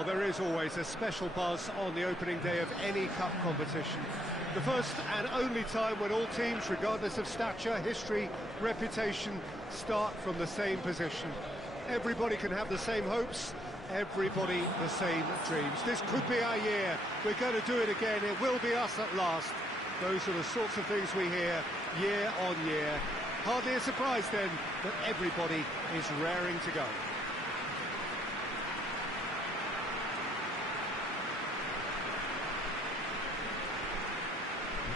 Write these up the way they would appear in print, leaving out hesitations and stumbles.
Well, there is always a special buzz on the opening day of any cup competition. The first and only time when all teams, regardless of stature, history, reputation, start from the same position. Everybody can have the same hopes, everybody the same dreams. This could be our year. We're going to do it again. It will be us at last. Those are the sorts of things we hear year on year. Hardly a surprise then that everybody is raring to go.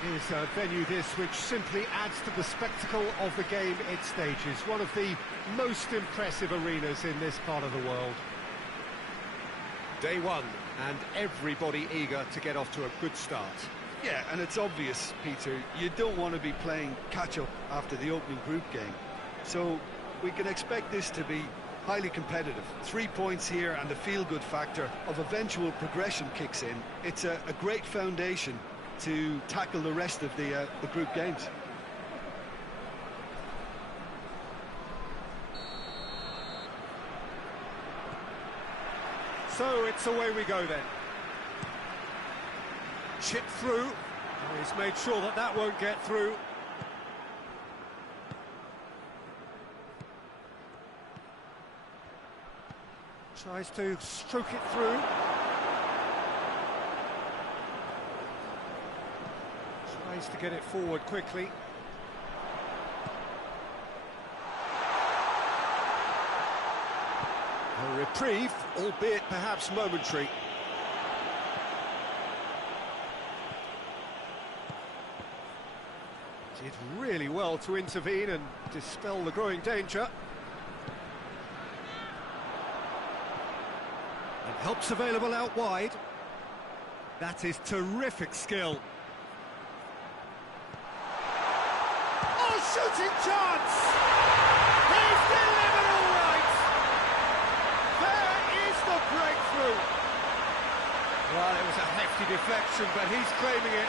It is a venue this which simply adds to the spectacle of the game it stages. One of the most impressive arenas in this part of the world. Day one, and everybody eager to get off to a good start. Yeah, and it's obvious, Peter, you don't want to be playing catch-up after the opening group game. So we can expect this to be highly competitive. 3 points here and the feel-good factor of eventual progression kicks in. It's a great foundation to tackle the rest of the group games. So it's away we go then. Chip through. He's made sure that that won't get through. Tries to stroke it through. Tries to get it forward quickly. A reprieve, albeit perhaps momentary. Did really well to intervene and dispel the growing danger. And help's available out wide. That is terrific skill. Oh, shooting chance! He's delivered all right! There is the breakthrough! Well, it was a hefty deflection, but he's claiming it.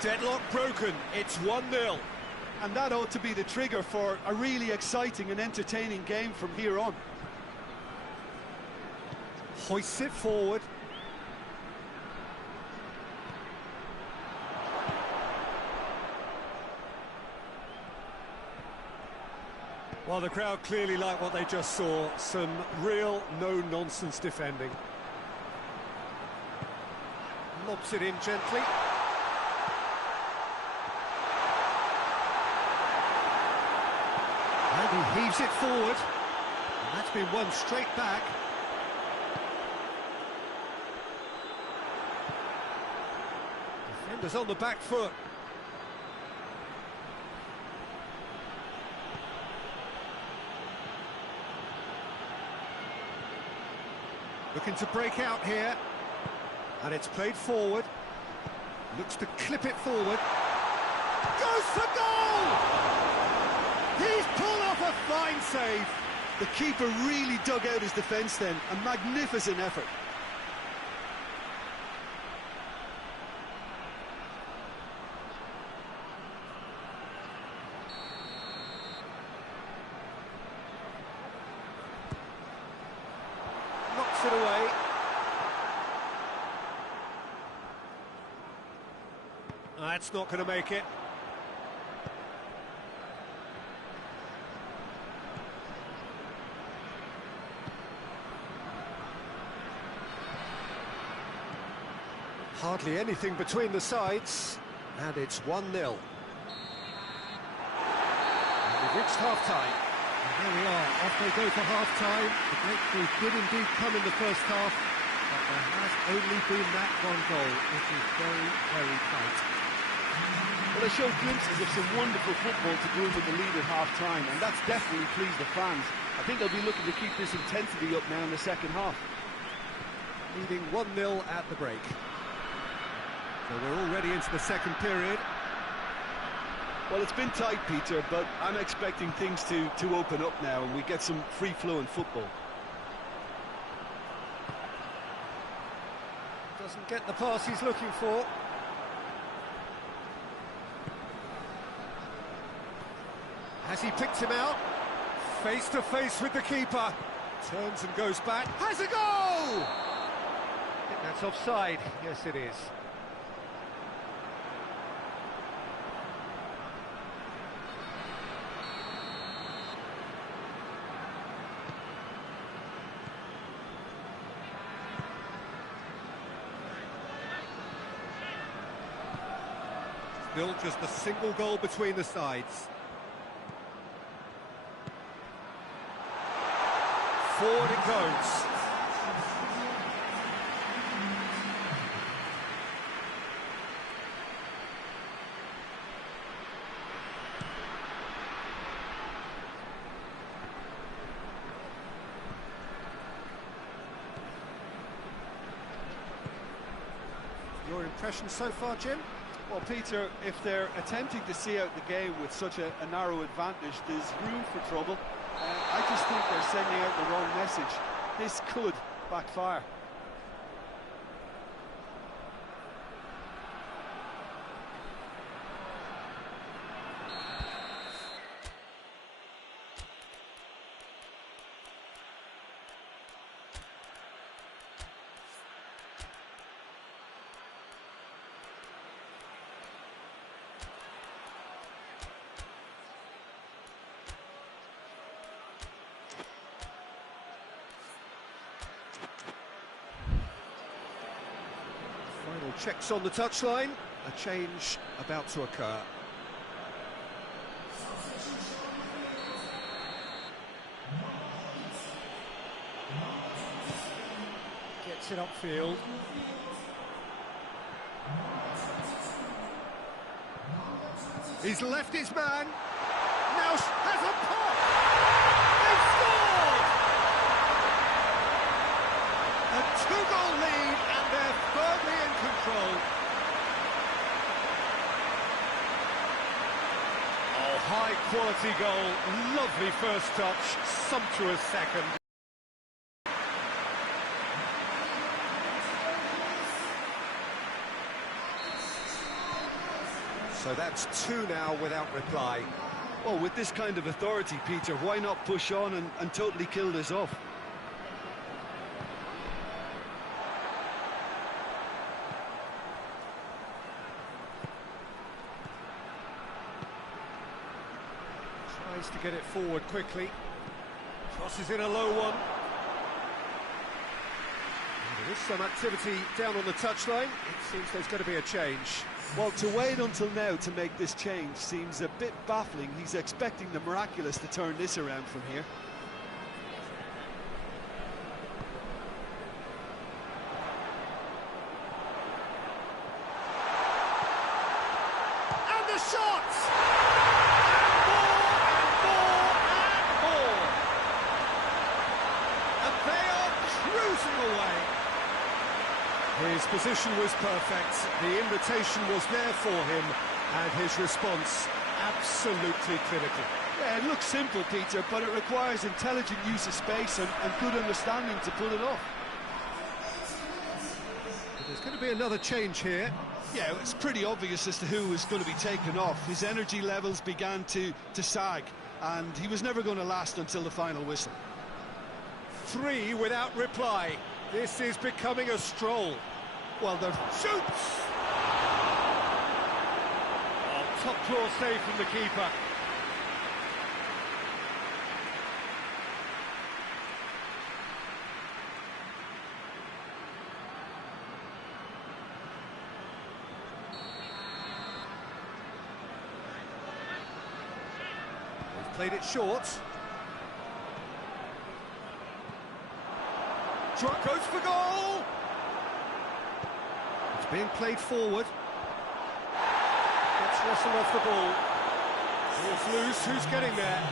Deadlock broken, it's 1-0. And that ought to be the trigger for a really exciting and entertaining game from here on. Hoists it forward. Well, the crowd clearly like what they just saw. Some real no-nonsense defending. Lobs it in gently. And he heaves it forward. And that's been won straight back. Defenders on the back foot. Looking to break out here. And it's played forward. Looks to clip it forward. Goes for goal! He's pulled off a fine save. The keeper really dug out his defence then. A magnificent effort. Knocks it away. That's not going to make it. Hardly anything between the sides, and it's 1-0. And we've reached half-time. And there we are, off they go for half-time. The breakthrough did indeed come in the first half, but there has only been that one goal. It is very, very tight. Well, they showed glimpses of some wonderful football to go into the lead at half-time, and that's definitely pleased the fans. I think they'll be looking to keep this intensity up now in the second half. Leading 1-0 at the break. So we're already into the second period. Well, it's been tight, Peter, but I'm expecting things to open up now and we get some free-flowing football. Doesn't get the pass he's looking for. Has he picked him out? Face to face with the keeper. Turns and goes back. Has a goal! I think that's offside. Yes, it is. Still just a single goal between the sides. Forward it goes. Your impression so far, Jim? Well, Peter, if they're attempting to see out the game with such a narrow advantage, there's room for trouble. I just think they're sending out the wrong message. This could backfire. Final checks on the touchline. A change about to occur. Gets it upfield. He's left his man. Now has a pop. They scored! A two-goal lead, and they're firmly in control. Oh, high-quality goal. Lovely first touch. Sumptuous second. So that's two now without reply. Well, with this kind of authority, Peter, why not push on and totally kill this off? Tries to get it forward quickly. Crosses in a low one. And there is some activity down on the touchline. It seems there's going to be a change. Well, to wait until now to make this change seems a bit baffling. He's expecting the miraculous to turn this around from here. And the shots! And more, and more, and more! And they are cruising away. His position was perfect, the invitation was there for him, and his response absolutely clinical. Yeah, it looks simple, Peter, but it requires intelligent use of space and good understanding to pull it off. But there's going to be another change here. Yeah, it's pretty obvious as to who was going to be taken off. His energy levels began to sag, and he was never going to last until the final whistle. 3 without reply. This is becoming a stroll. Well, they're... Shoots! Oh, top draw save from the keeper. They've played it short. Truck goes for goal! It's being played forward. Gets Russell off the ball. Ball's loose, who's getting there?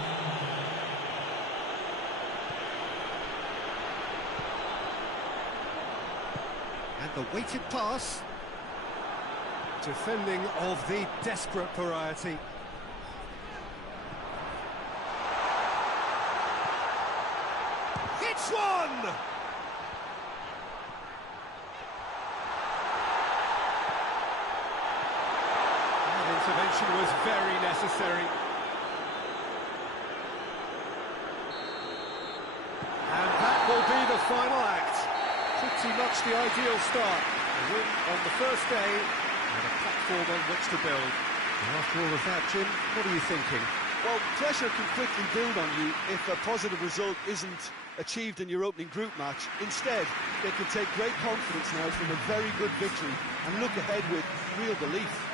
And the weighted pass. Defending of the desperate variety. It's one! Intervention was very necessary. final act. Pretty much the ideal start. A win on the first day and a platform on which to build. And after all of that, Jim, what are you thinking? Well, pressure can quickly build on you if a positive result isn't achieved in your opening group match. Instead, they can take great confidence now from a very good victory and look ahead with real belief.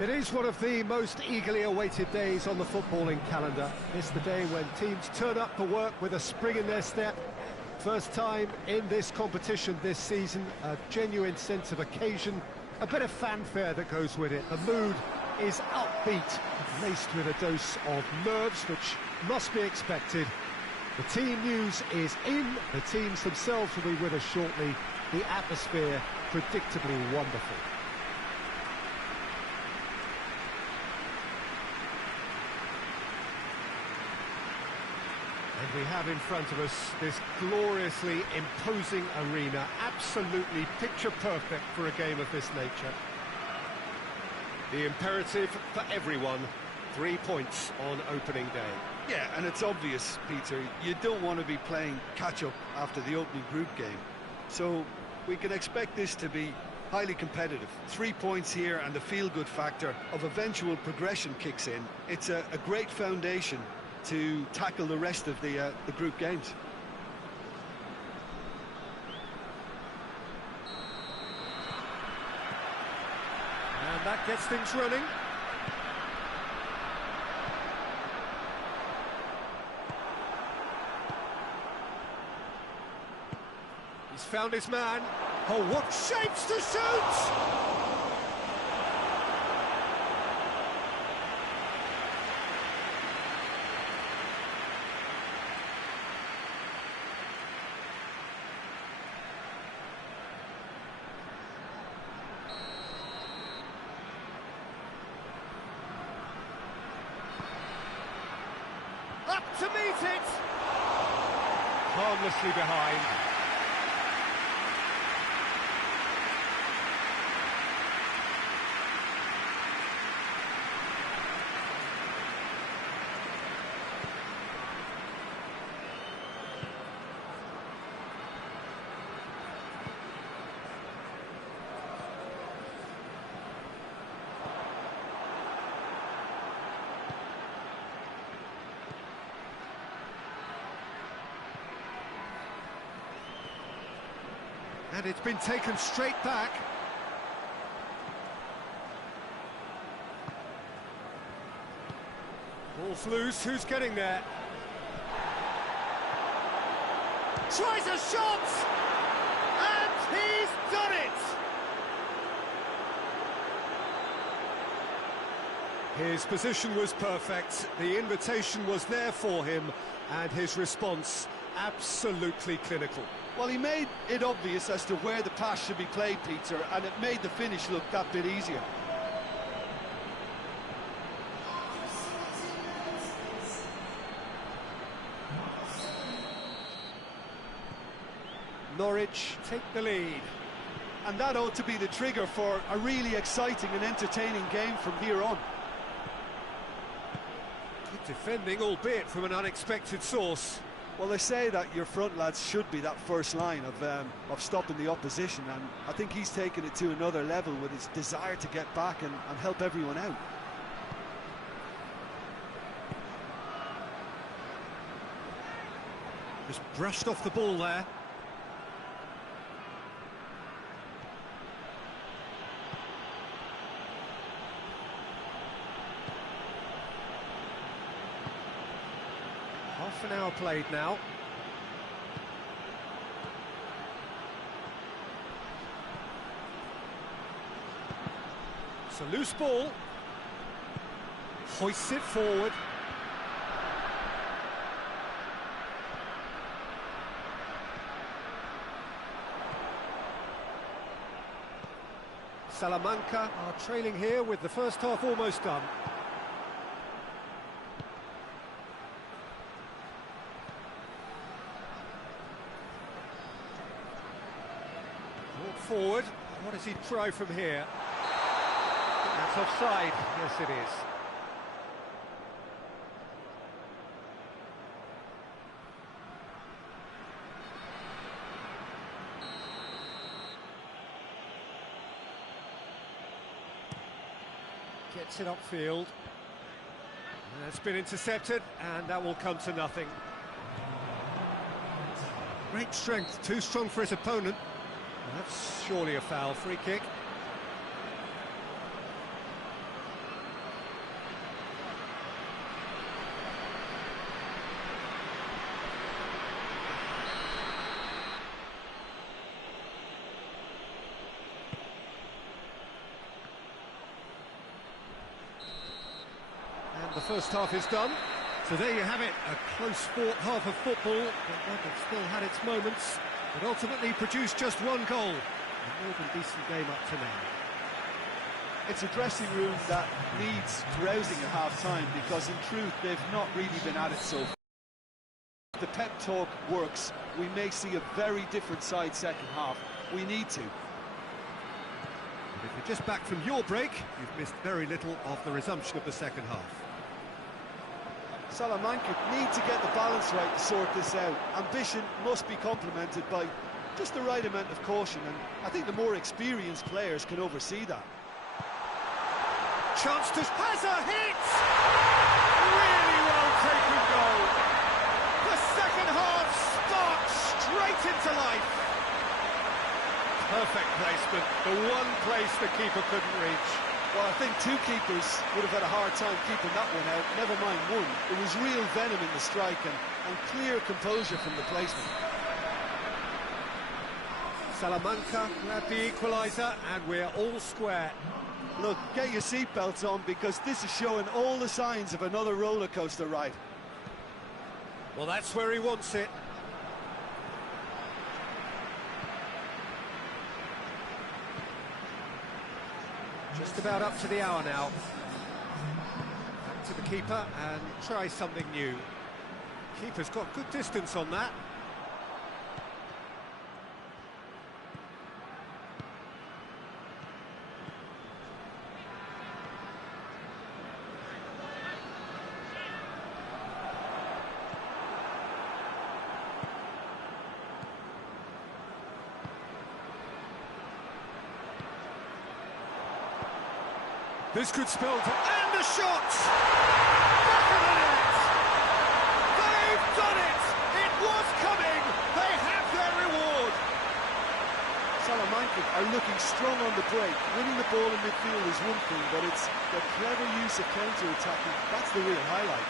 It is one of the most eagerly awaited days on the footballing calendar. It's the day when teams turn up for work with a spring in their step. First time in this competition this season, a genuine sense of occasion, a bit of fanfare that goes with it. The mood is upbeat, laced with a dose of nerves, which must be expected. The team news is in. The teams themselves will be with us shortly. The atmosphere predictably wonderful. And we have in front of us this gloriously imposing arena, absolutely picture perfect for a game of this nature. The imperative for everyone, 3 points on opening day. Yeah, and it's obvious, Peter, you don't want to be playing catch-up after the opening group game. So we can expect this to be highly competitive. 3 points here and the feel-good factor of eventual progression kicks in. It's a great foundation to tackle the rest of the group games. And that gets things running. He's found his man. Oh, what shapes to shoot! Up to meet it! Harmlessly behind. And it's been taken straight back. Ball's loose, who's getting there? Tries a shot! And he's done it! His position was perfect, the invitation was there for him, and his response absolutely clinical. Well, he made it obvious as to where the pass should be played, Peter, and it made the finish look that bit easier. Norwich take the lead. And that ought to be the trigger for a really exciting and entertaining game from here on. defending, albeit from an unexpected source. Well, they say that your front lads should be that first line of stopping the opposition, and I think he's taken it to another level with his desire to get back and help everyone out. Just brushed off the ball there. Half an hour played now. It's a loose ball. Hoists it forward. Salamanca are trailing here with the first half almost done. Brought forward. What does he try from here? That's offside. Yes, it is. Gets it upfield. It's been intercepted, and that will come to nothing. Great strength, too strong for his opponent. That's surely a foul. Free kick. The first half is done, so there you have it, a close fought half of football, but one that still had its moments, but ultimately produced just one goal. A more than decent game up to now. It's a dressing room that needs rousing at half-time, because in truth they've not really been at it so far. If the pep talk works, we may see a very different side second half. We need to. If you're just back from your break, you've missed very little of the resumption of the second half. Salamanca need to get the balance right to sort this out. Ambition must be complemented by just the right amount of caution, and I think the more experienced players can oversee that. Chance to... has a hit! Really well taken goal. The second half sparks straight into life. Perfect placement, the one place the keeper couldn't reach. Well, I think two keepers would have had a hard time keeping that one out, never mind one. It was real venom in the strike and clear composure from the placement. Salamanca grabbed the equaliser, and we're all square. Look, get your seatbelts on, because this is showing all the signs of another roller coaster ride. Well, that's where he wants it. Just about up to the hour now. Back to the keeper and try something new. Keeper's got good distance on that. This could spell... and the shot! Back of the net! They've done it! It was coming! They have their reward! Salamanca are looking strong on the break. Winning the ball in midfield is one thing, but it's the clever use of counter-attacking. That's the real highlight.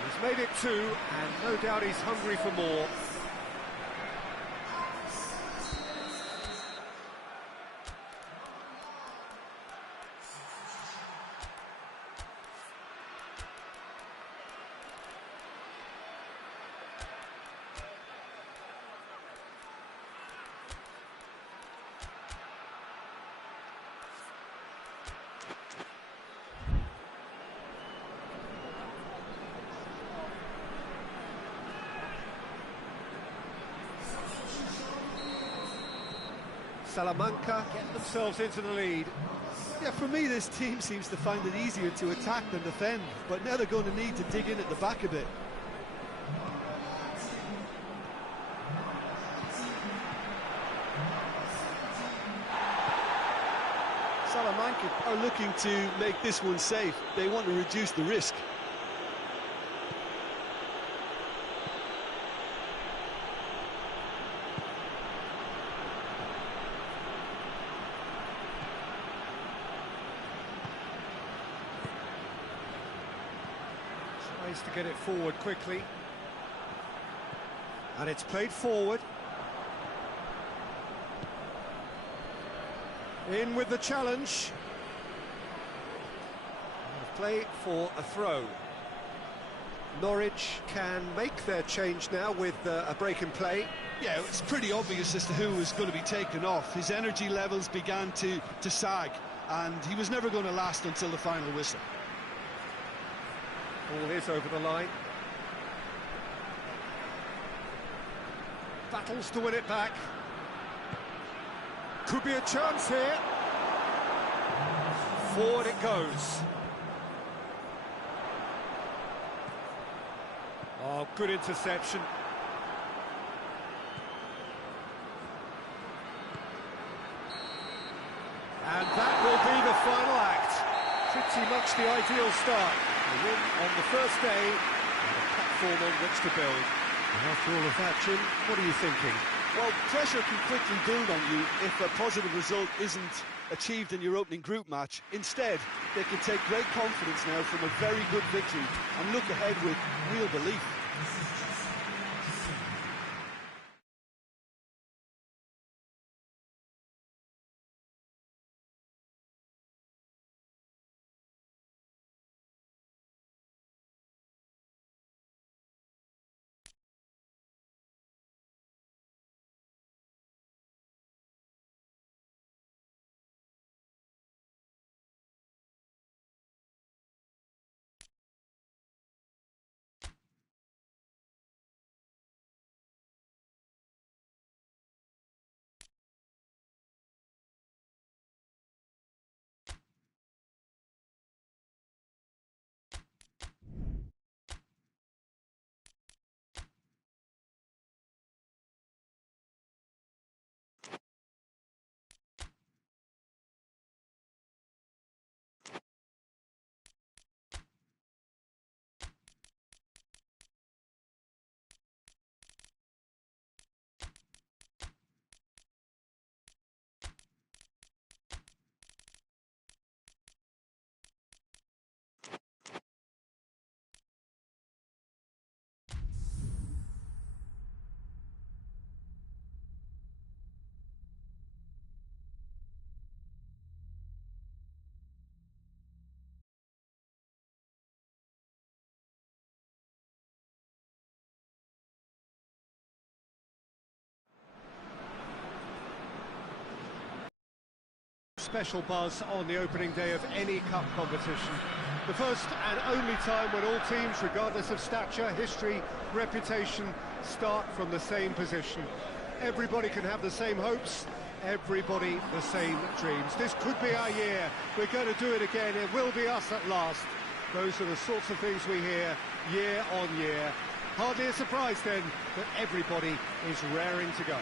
He's made it two, and no doubt he's hungry for more. Salamanca get themselves into the lead. Yeah, for me, this team seems to find it easier to attack than defend, but now they're going to need to dig in at the back a bit. Salamanca are looking to make this one safe. They want to reduce the risk. Tries to get it forward quickly. And it's played forward. In with the challenge. Play for a throw. Norwich can make their change now with a break in play. Yeah, it's pretty obvious as to who was going to be taken off. His energy levels began to sag, and he was never going to last until the final whistle. Ball is over the line. Battles to win it back. Could be a chance here. Forward it goes. Oh, good interception. And that will be the final act. Pretty much the ideal start. A win on the first day and a platform on which to build. And after all of that, Jim, what are you thinking? Well, pressure can quickly build on you if a positive result isn't achieved in your opening group match. Instead, they can take great confidence now from a very good victory and look ahead with real belief. Special buzz on the opening day of any cup competition. The first and only time when all teams, regardless of stature, history, reputation, start from the same position. Everybody can have the same hopes, everybody the same dreams. This could be our year. We're going to do it again. It will be us at last. Those are the sorts of things we hear year on year. Hardly a surprise then that everybody is raring to go.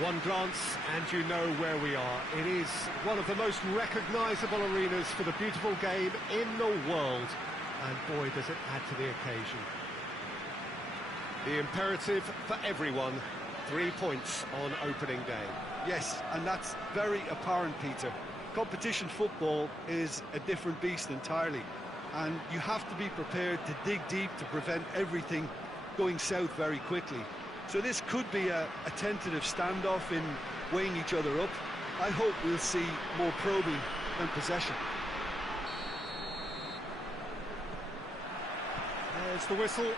One glance and you know where we are. It is one of the most recognisable arenas for the beautiful game in the world. And boy, does it add to the occasion. The imperative for everyone, 3 points on opening day. Yes, and that's very apparent, Peter. Competition football is a different beast entirely, and you have to be prepared to dig deep to prevent everything going south very quickly. So this could be a tentative standoff in weighing each other up. I hope we'll see more probing than possession. There's the whistle.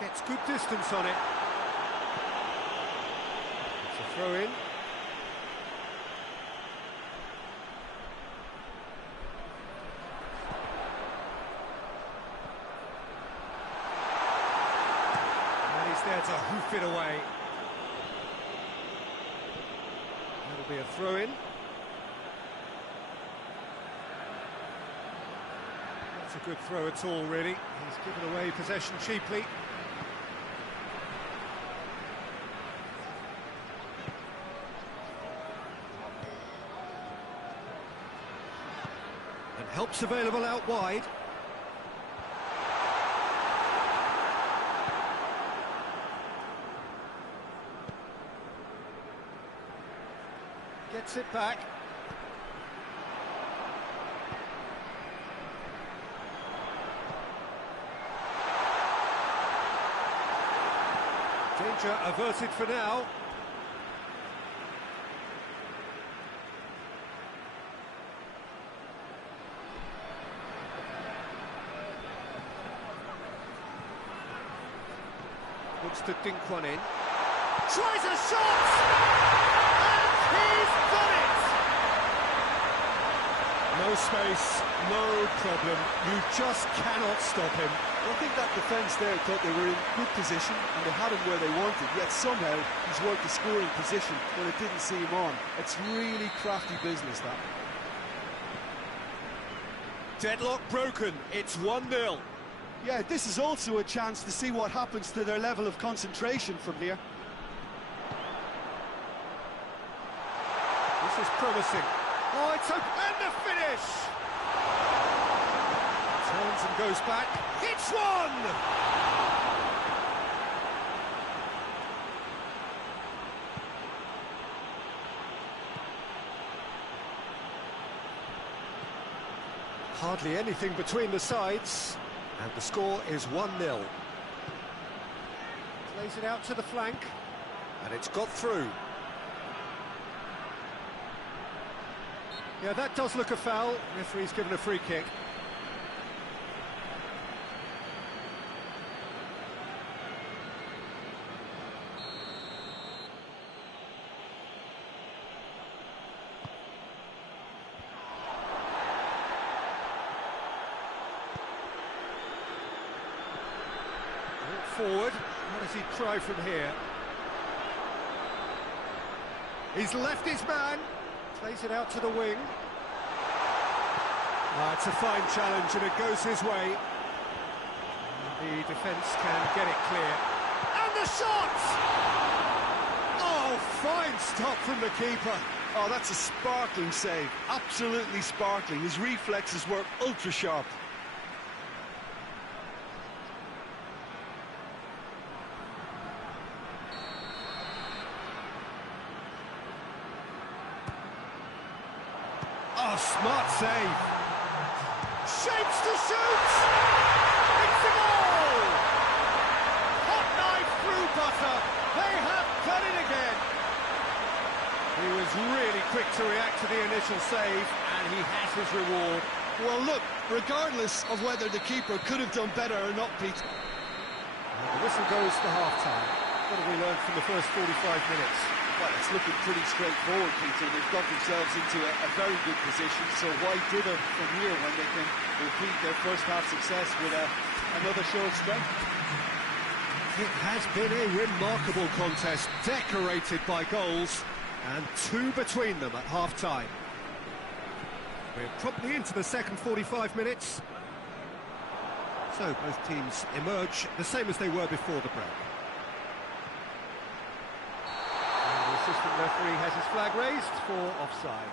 Gets good distance on it. It's a throw in. to hoof it away. That'll be a throw-in. Not a good throw at all, really. He's given away possession cheaply. And help's available out wide. Gets it back. Danger averted for now. Looks to dink one in. Tries a shot! And he's done it! No space, no problem. You just cannot stop him. I think that defence there thought they were in good position and they had him where they wanted, yet somehow he's worked the scoring position when it didn't see him on. It's really crafty business, that. Deadlock broken, it's 1-0. Yeah, this is also a chance to see what happens to their level of concentration from here. This is promising. Oh, it's open, and the finish! Turns and goes back. It's one! Hardly anything between the sides. And the score is 1-0. Plays it out to the flank. And it's got through. Yeah, that does look a foul. Referee's given a free kick. Forward. What does he try from here? He's left his man. Plays it out to the wing. It's a fine challenge and it goes his way. The defence can get it clear. And the shot! Oh, fine stop from the keeper. Oh, that's a sparkling save. Absolutely sparkling. His reflexes were ultra sharp. Oh, smart save. Shapes to shoot! It's a goal! Hot knife through butter. They have done it again. He was really quick to react to the initial save, and he has his reward. Well, look, regardless of whether the keeper could have done better or not, Pete. The whistle goes to half-time. What have we learned from the first 45 minutes? Well, it's looking pretty straightforward, Peter. They've got themselves into a very good position, so why dither from here when they can repeat their first-half success with another show of strength? It has been a remarkable contest, decorated by goals, and two between them at half-time. We're promptly into the second 45 minutes. So both teams emerge the same as they were before the break. And the assistant referee has his flag raised for offside.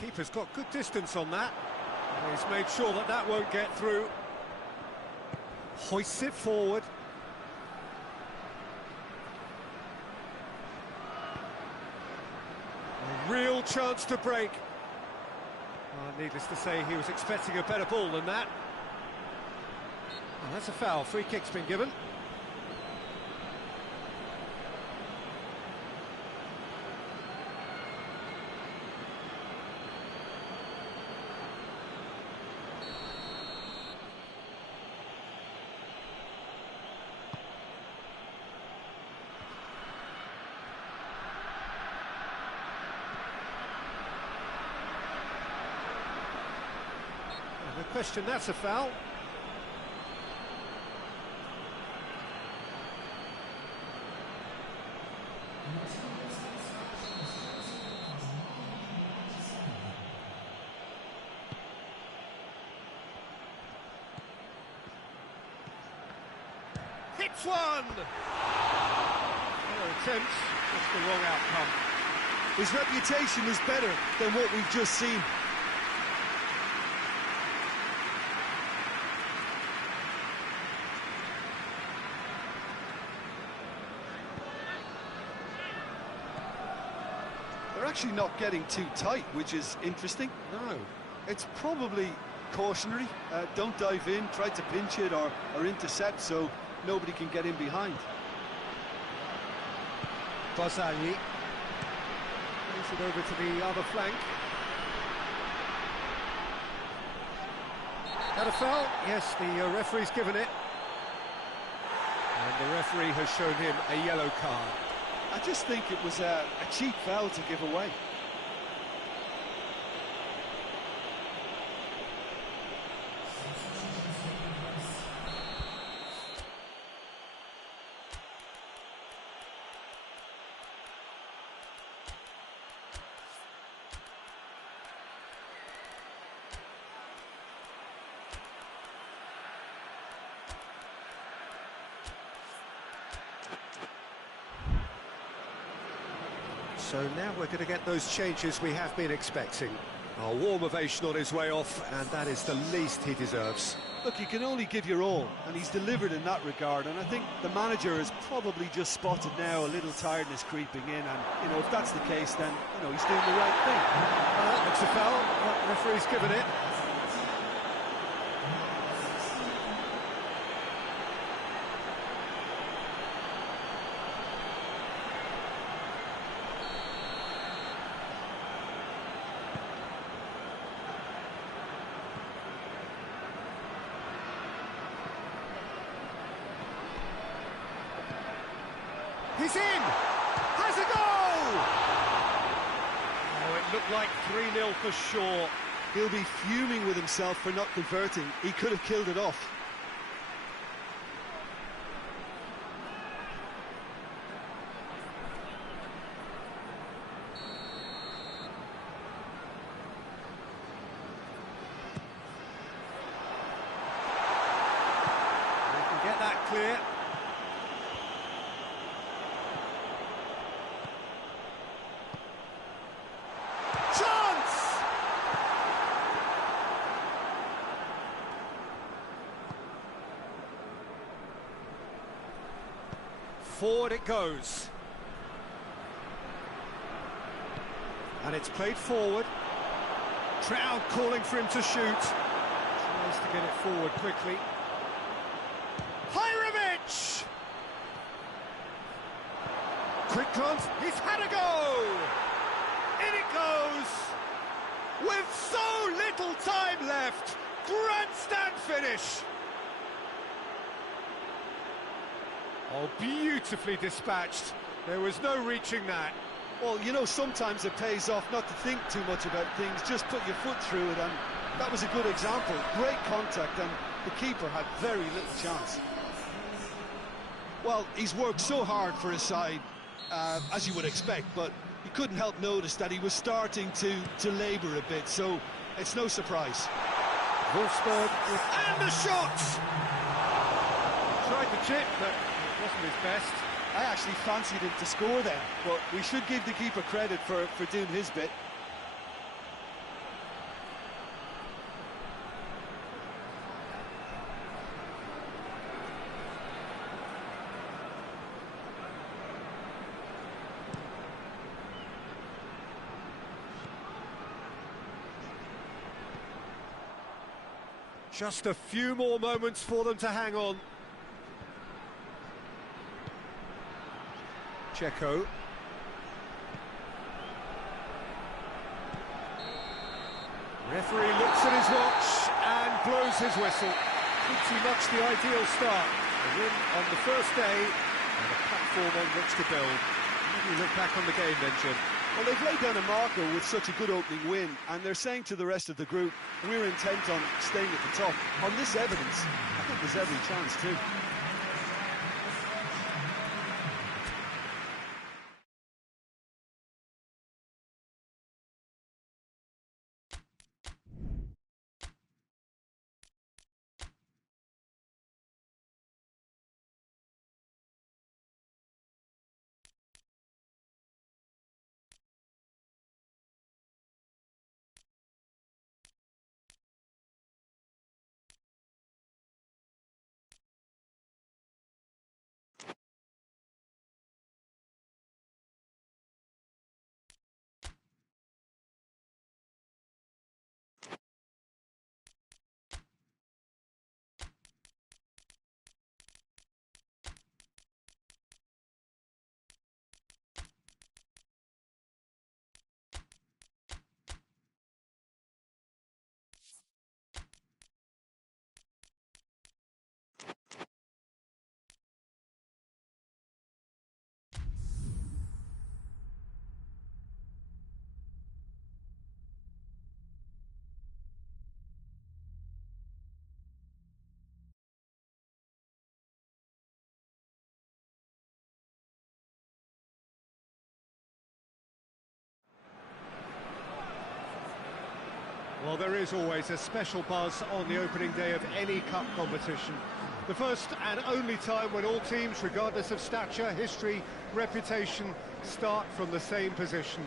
Keeper's got good distance on that. And he's made sure that that won't get through. Hoists it forward. A real chance to break. Needless to say, he was expecting a better ball than that. That's a foul. Free kick's been given. No question, that's a foul. Hits one! Their attempt, just the wrong outcome. His reputation is better than what we've just seen. They're actually not getting too tight, which is interesting. No. It's probably cautionary. Don't dive in, try to pinch it or intercept so nobody can get in behind. Basali. Plays it over to the other flank. Had a foul? Yes, the referee's given it. And the referee has shown him a yellow card. I just think it was a cheap foul to give away. So now we're going to get those changes we have been expecting. A warm ovation on his way off, and that is the least he deserves. Look, you can only give your all, and he's delivered in that regard, and I think the manager has probably just spotted now a little tiredness creeping in, and, you know, if that's the case, then, you know, he's doing the right thing. Looks a foul, but the referee's given it. He's in! Has a goal! Oh, it looked like 3-0 for sure. He'll be fuming with himself for not converting. He could have killed it off. They can get that clear. Forward it goes. And it's played forward. Trout calling for him to shoot. Tries to get it forward quickly. Hiberbnian! Quick glance, he's had a go! In it goes! With so little time left! Grandstand finish! Oh, beautifully dispatched. There was no reaching that. Well, you know, sometimes it pays off not to think too much about things, just put your foot through it, and that was a good example. Great contact, and the keeper had very little chance. Well, he's worked so hard for his side, as you would expect, but you couldn't help notice that he was starting to labour a bit, so it's no surprise. WOLFSBURG and the shot! Tried the chip, but wasn't his best. I actually fancied him to score there, but we should give the keeper credit for doing his bit. Just a few more moments for them to hang on. Checo. Referee looks at his watch and blows his whistle. Pretty much the ideal start. A win on the first day and a platform on which to build. How do you look back on the game then, Jim? Well, they've laid down a marker with such a good opening win, and they're saying to the rest of the group, we're intent on staying at the top. On this evidence, I think there's every chance too. Well, there is always a special buzz on the opening day of any cup competition. The first and only time when all teams, regardless of stature, history, reputation, start from the same position.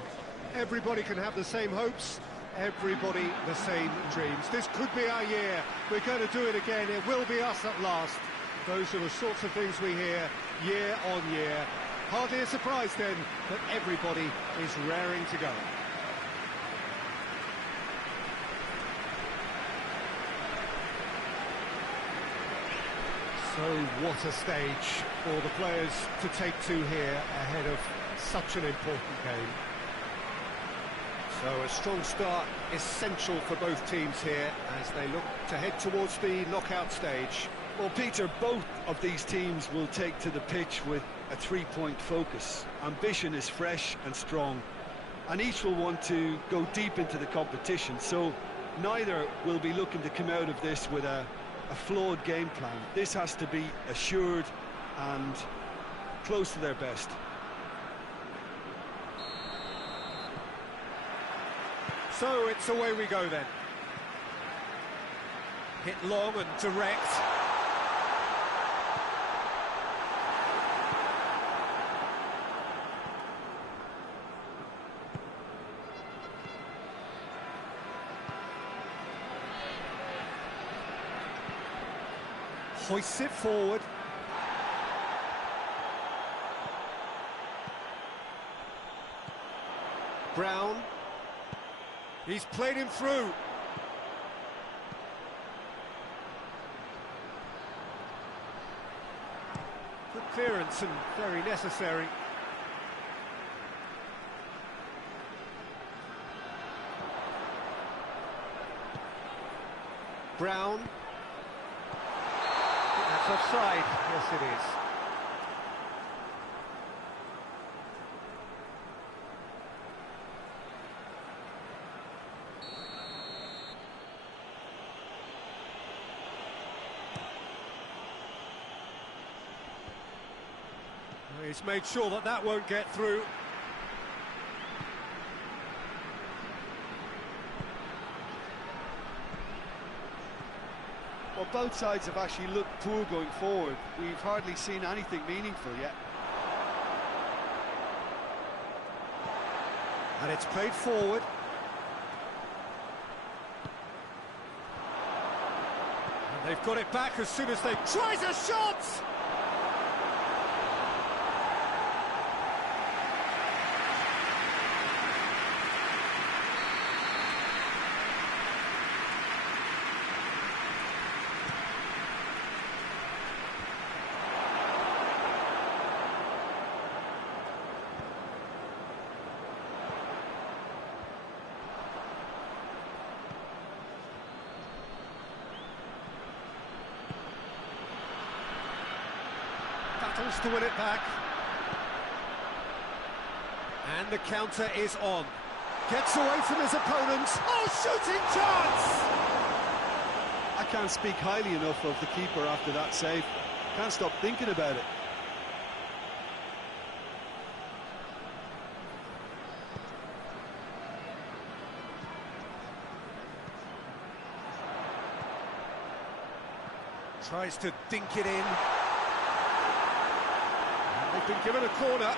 Everybody can have the same hopes, everybody the same dreams. This could be our year. We're going to do it again. It will be us at last. Those are the sorts of things we hear year on year. Hardly a surprise then that everybody is raring to go. So what a stage for the players to take to here ahead of such an important game. So a strong start essential for both teams here as they look to head towards the knockout stage. Well, Peter, both of these teams will take to the pitch with a three-point focus. Ambition is fresh and strong, and each will want to go deep into the competition, so neither will be looking to come out of this with a flawed game plan. This has to be assured and close to their best. So it's away we go then. Hit long and direct. Hoists it forward. Brown. He's played him through. Good clearance and very necessary. Brown. That's offside. Yes, it is. He's made sure that that won't get through. Well, both sides have actually looked poor going forward. We've hardly seen anything meaningful yet. And it's played forward. And they've got it back as soon as they tries a shot! Battles to win it back. And the counter is on. Gets away from his opponent. Oh, shooting chance! I can't speak highly enough of the keeper after that save. Can't stop thinking about it. Tries to dink it in. And they've been given a corner.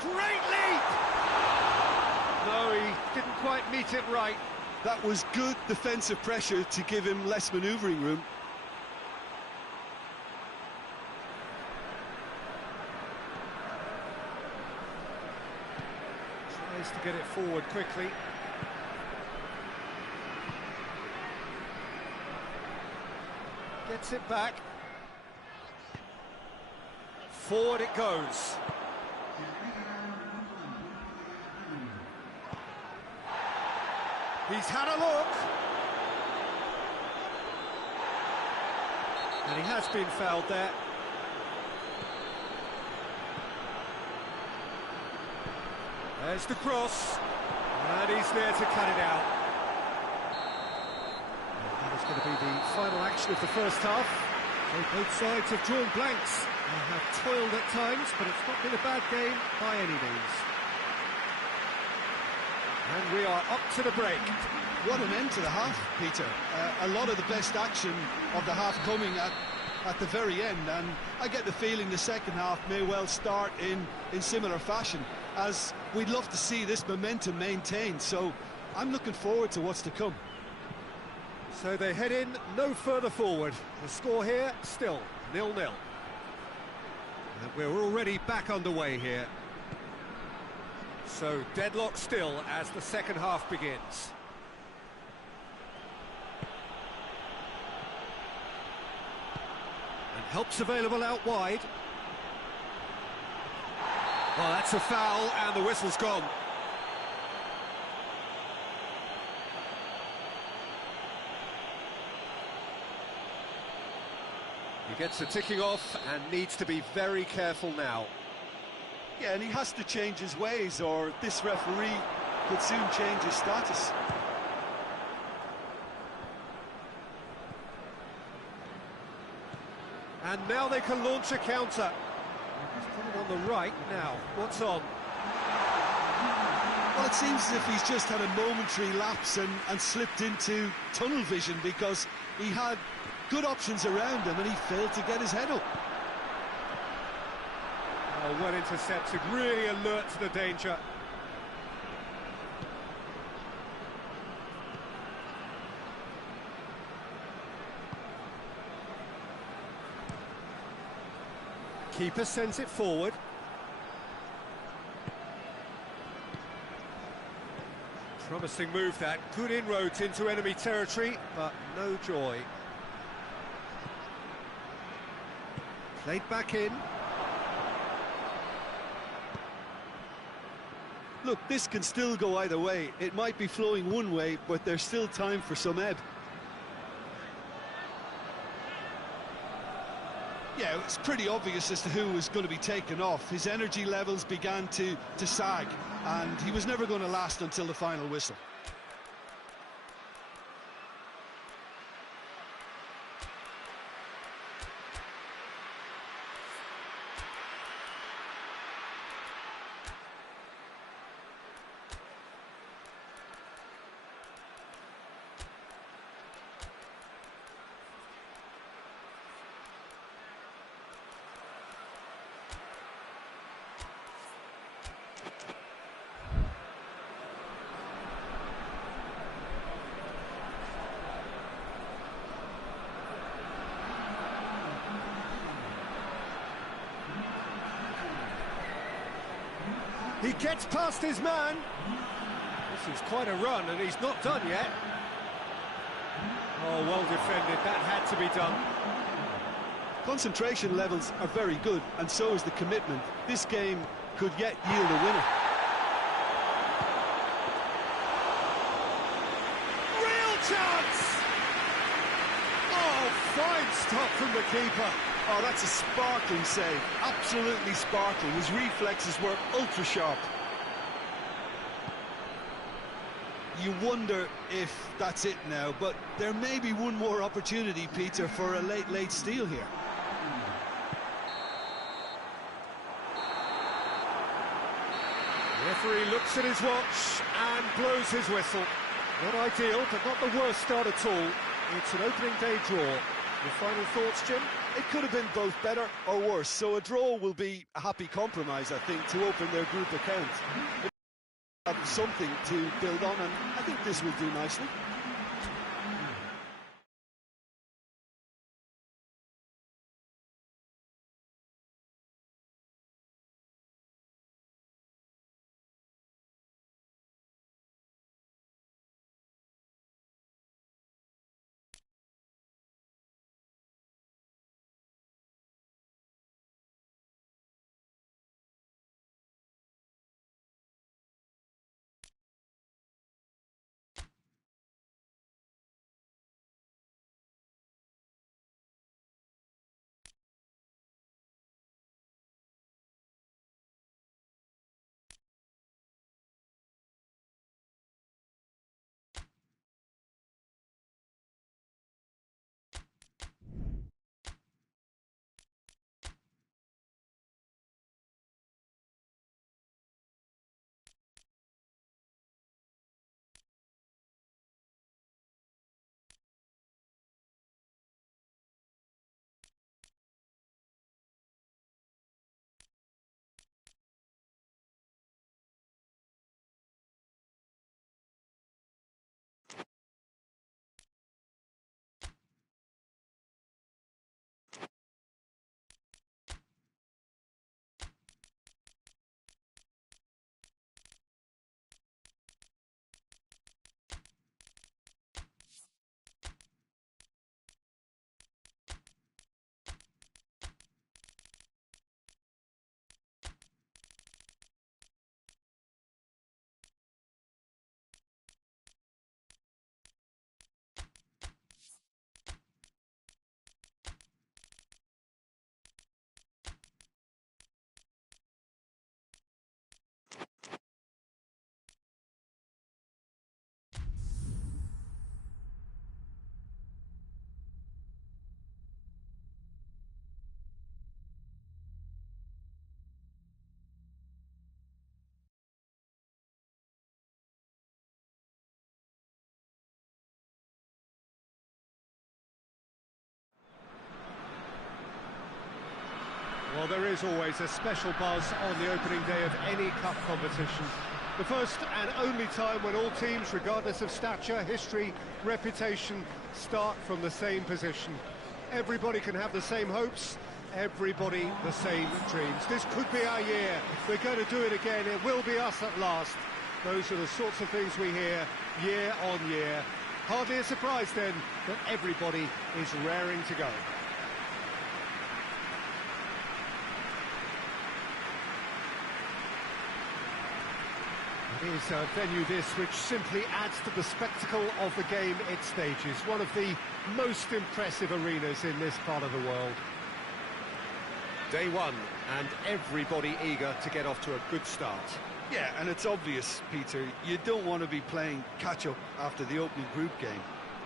Great leap! No, he didn't quite meet it right. That was good defensive pressure to give him less manoeuvring room. Tries to get it forward quickly. Gets it back. Forward it goes. He's had a look. And he has been fouled there. There's the cross. And he's there to cut it out. And that is going to be the final action of the first half. So both sides have drawn blanks. They have toiled at times, but it's not been a bad game by any means. And we are up to the break. What an end to the half, Peter. A lot of the best action of the half coming at the very end, and I get the feeling the second half may well start in similar fashion, as we'd love to see this momentum maintained, so I'm looking forward to what's to come. So they head in no further forward. The score here, still 0-0. And we're already back underway here. So deadlock still as the second half begins. And help's available out wide. Well, that's a foul and the whistle's gone. He gets the ticking off and needs to be very careful now. Yeah, and he has to change his ways, or this referee could soon change his status. And now they can launch a counter. He's put it on the right now. What's on? Well, it seems as if he's just had a momentary lapse and slipped into tunnel vision, because he had good options around him and he failed to get his head up. Oh, well intercepted, really alert to the danger. Keeper sends it forward. Promising move that, good inroads into enemy territory, but no joy. Played back in. Look, this can still go either way. It might be flowing one way, but there's still time for some ebb. Yeah, it's pretty obvious as to who was going to be taken off. His energy levels began to sag, and he was never going to last until the final whistle. He gets past his man. This is quite a run, and he's not done yet. Oh, well defended. That had to be done. Concentration levels are very good, and so is the commitment. This game could yet yield a winner. Real chance! Oh, fine stop from the keeper. Oh, that's a sparkling save. Absolutely sparkling. His reflexes were ultra sharp. You wonder if that's it now, but there may be one more opportunity, Peter, for a late steal here. The referee looks at his watch and blows his whistle. Not ideal, but not the worst start at all. It's an opening day draw. Your final thoughts, Jim? It could have been both better or worse, so a draw will be a happy compromise, I think, to open their group account. They have something to build on, and I think this will do nicely. Well, there is always a special buzz on the opening day of any cup competition. The first and only time when all teams, regardless of stature, history, reputation, start from the same position. Everybody can have the same hopes, everybody the same dreams. This could be our year. We're going to do it again. It will be us at last. Those are the sorts of things we hear year on year. Hardly a surprise then that everybody is raring to go. It is a venue this which simply adds to the spectacle of the game it stages. One of the most impressive arenas in this part of the world. Day one, and everybody eager to get off to a good start. Yeah, and it's obvious, Peter, you don't want to be playing catch-up after the opening group game.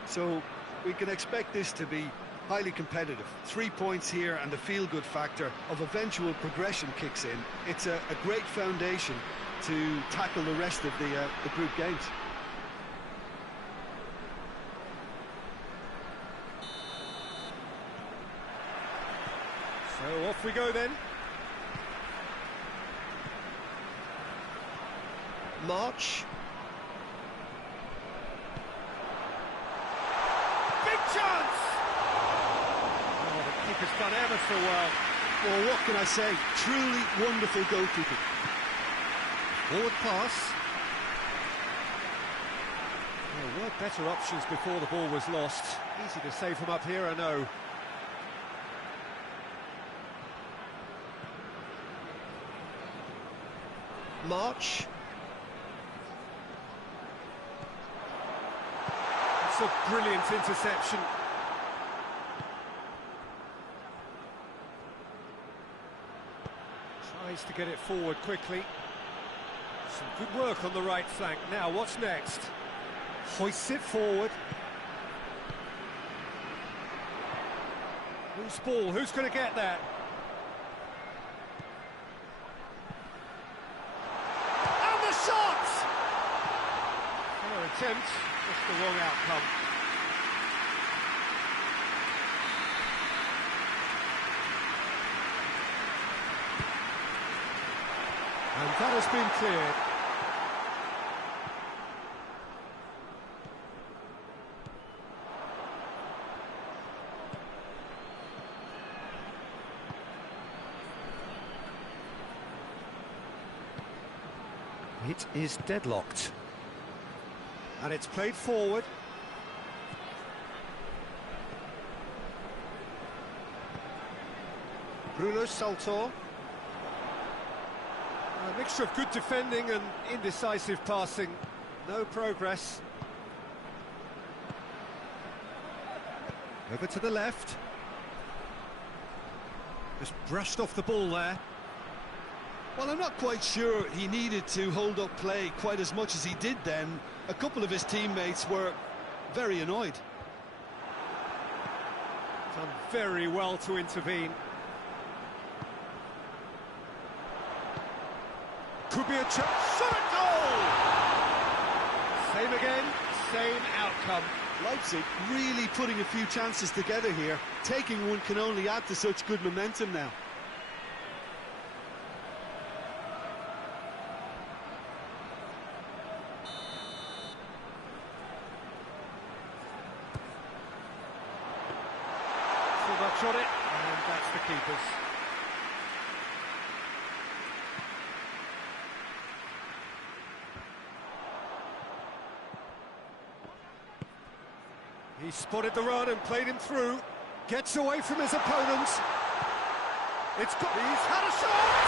So we can expect this to be highly competitive. 3 points here and the feel-good factor of eventual progression kicks in. It's a great foundation to tackle the rest of the group games. So off we go then. March. Big chance! Oh, the keeper's done ever so well. Well, what can I say? Truly wonderful goalkeeping. Forward pass. There were better options before the ball was lost. Easy to save from up here, I know. March. It's a brilliant interception. Tries to get it forward quickly. Some good work on the right flank. Now, what's next? Hoists it forward. Loose ball, who's going to get that? And the shot! Fair attempt, just the wrong outcome. And that has been cleared. It is deadlocked. And it's played forward. Bruno Saltor. A mixture of good defending and indecisive passing. No progress. Over to the left. Just brushed off the ball there. Well, I'm not quite sure he needed to hold up play quite as much as he did then. A couple of his teammates were very annoyed. Done very well to intervene. Could be a chance. Shot at goal! Same again, same outcome. Leipzig really putting a few chances together here. Taking one can only add to such good momentum now. Too much on it, and that's the keeper's. He spotted the run and played him through. Gets away from his opponent. He's had a shot!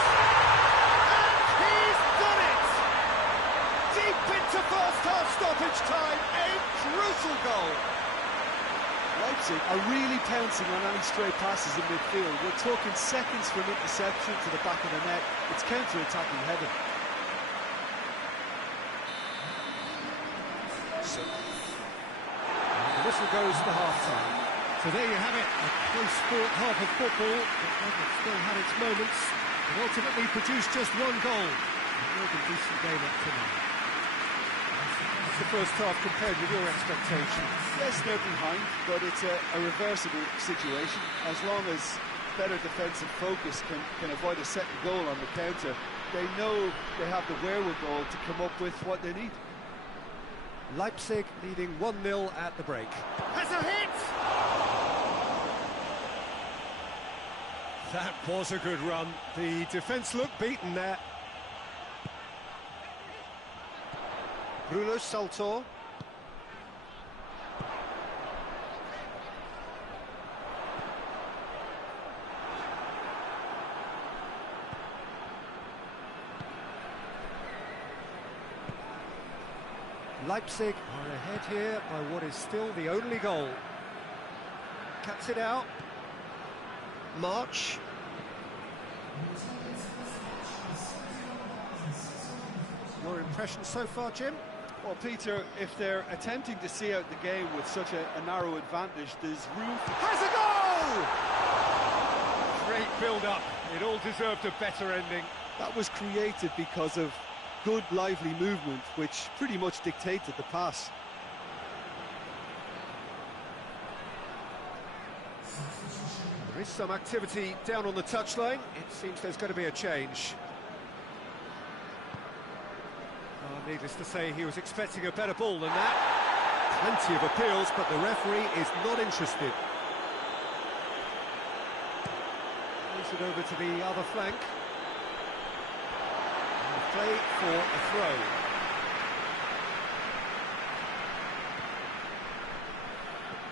And he's done it! Deep into first half stoppage time, a crucial goal. Leipzig are really pouncing on any stray passes in midfield. We're talking seconds from interception to the back of the net. It's counter-attacking heaven. The whistle goes for half-time. So there you have it, a close-fought half of football, but still had its moments, and ultimately produced just one goal. A really decent game up to now. That's the first half compared with your expectations. Yes, they're behind, but it's a reversible situation. As long as better defensive focus can avoid a second goal on the counter, they know they have the wherewithal to come up with what they need. Leipzig leading 1-0 at the break. Has a hit! That was a good run. The defence looked beaten there. Bruno Saltor. Leipzig are ahead here by what is still the only goal. Cuts it out. March. Your impression so far, Jim? Well, Peter, if they're attempting to see out the game with such a narrow advantage, there's room for... Has a goal! Great build-up. It all deserved a better ending. That was created because of good, lively movement, which pretty much dictated the pass. There is some activity down on the touchline. It seems there's going to be a change. Needless to say, he was expecting a better ball than that. Plenty of appeals, but the referee is not interested. Moves it over to the other flank. And play for a throw.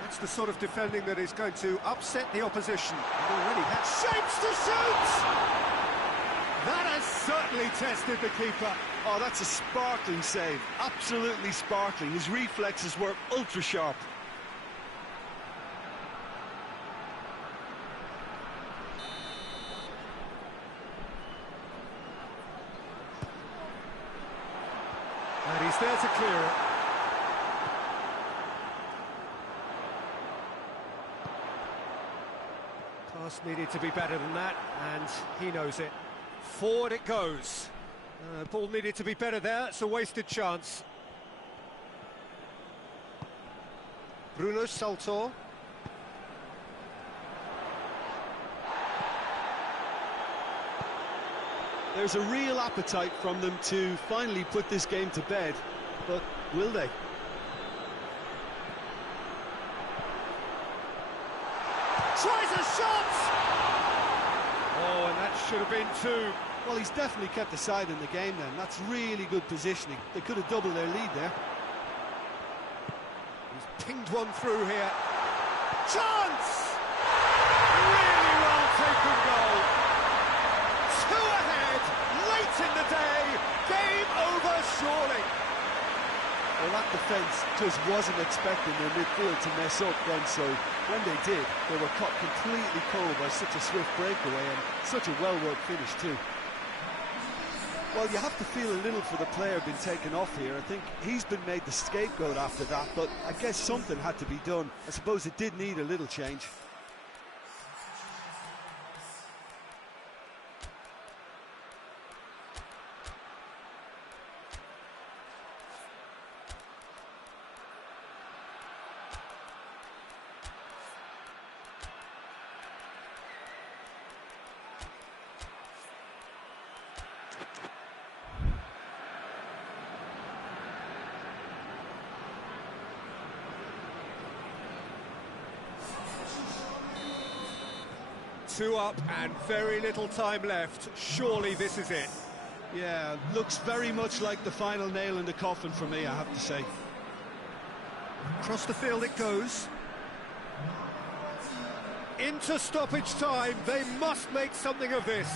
That's the sort of defending that is going to upset the opposition. And already had shapes to shoot! That has certainly tested the keeper. Oh, that's a sparkling save. Absolutely sparkling. His reflexes were ultra-sharp. And he's there to clear it. Pass needed to be better than that, and he knows it. Forward it goes. Ball needed to be better there, it's a wasted chance. Bruno Salto. There's a real appetite from them to finally put this game to bed, but will they? Tries a shot! Oh, and that should have been two. Well, he's definitely kept the side in the game then. That's really good positioning. They could have doubled their lead there. He's pinged one through here. Chance! Really well taken goal. Two ahead, late in the day. Game over, surely. Well, that defence just wasn't expecting their midfield to mess up then, so when they did, they were caught completely cold by such a swift breakaway and such a well-worked finish too. Well, you have to feel a little for the player being taken off here. I think he's been made the scapegoat after that, but I guess something had to be done. I suppose it did need a little change. Two up and very little time left. Surely this is it. Yeah, looks very much like the final nail in the coffin for me, I have to say. Across the field it goes. Into stoppage time. They must make something of this.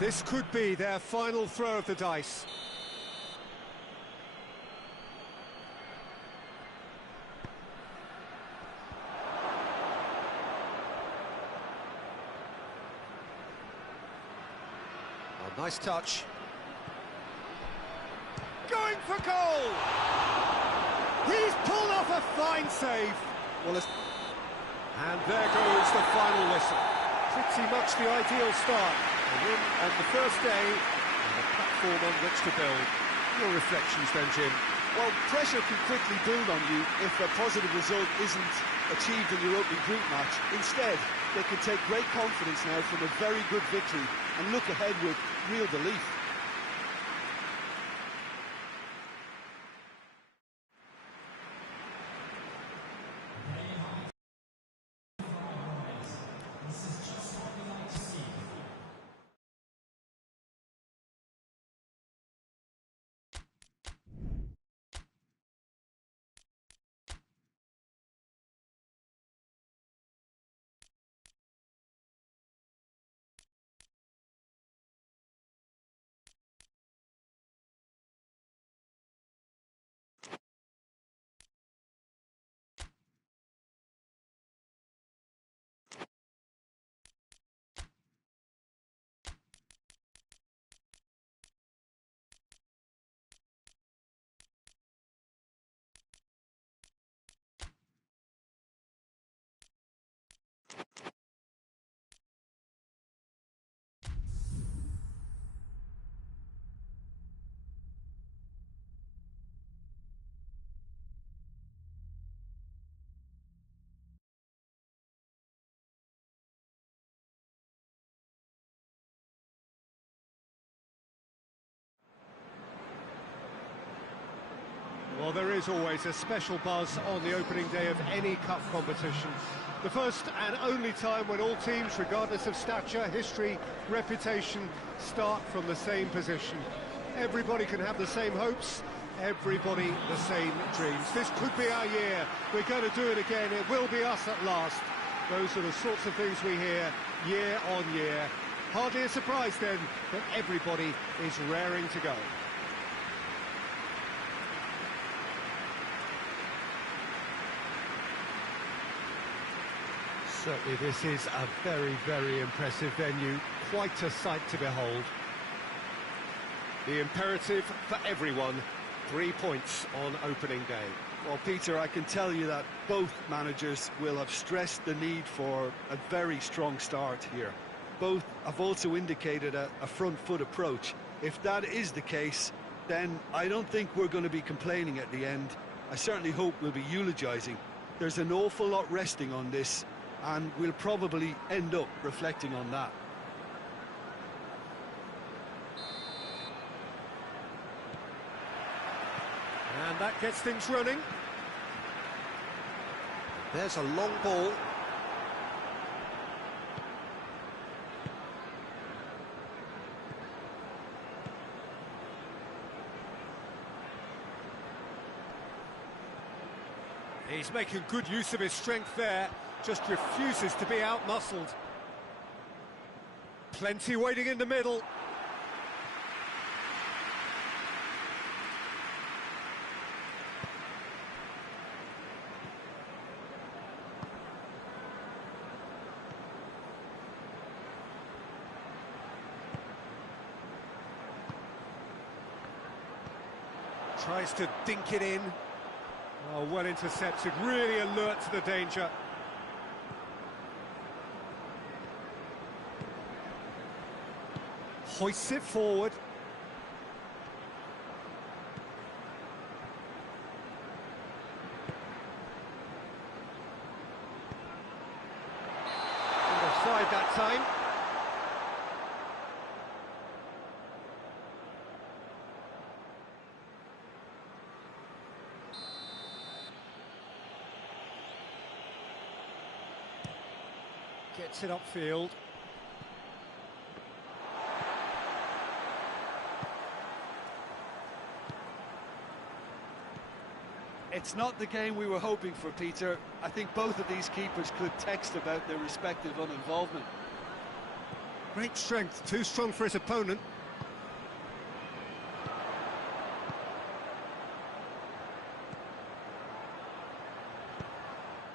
This could be their final throw of the dice. Nice touch. Going for goal! He's pulled off a fine save. Well, and there goes the final whistle. Pretty much the ideal start. A win on the first day and a platform on which to build. Your reflections then, Jim? Well, pressure can quickly build on you if a positive result isn't achieved in your opening group match. Instead, they can take great confidence now from a very good victory and look ahead with real belief. Well, there is always a special buzz on the opening day of any cup competition. The first and only time when all teams, regardless of stature, history, reputation, start from the same position. Everybody can have the same hopes, everybody the same dreams. This could be our year. We're going to do it again. It will be us at last. Those are the sorts of things we hear year on year. Hardly a surprise then that everybody is raring to go. Certainly this is a very, very impressive venue. Quite a sight to behold. The imperative for everyone, 3 points on opening day. Well, Peter, I can tell you that both managers will have stressed the need for a very strong start here. Both have also indicated a front foot approach. If that is the case, then I don't think we're going to be complaining at the end. I certainly hope we'll be eulogising. There's an awful lot resting on this, and we'll probably end up reflecting on that. And that gets things running. There's a long ball. He's making good use of his strength there, just refuses to be out-muscled. Plenty waiting in the middle. Tries to dink it in. Oh, well intercepted, really alert to the danger. Hoists it forward. Offside that time. Gets it upfield. It's not the game we were hoping for, Peter. I think both of these keepers could text about their respective uninvolvement. Great strength, too strong for his opponent.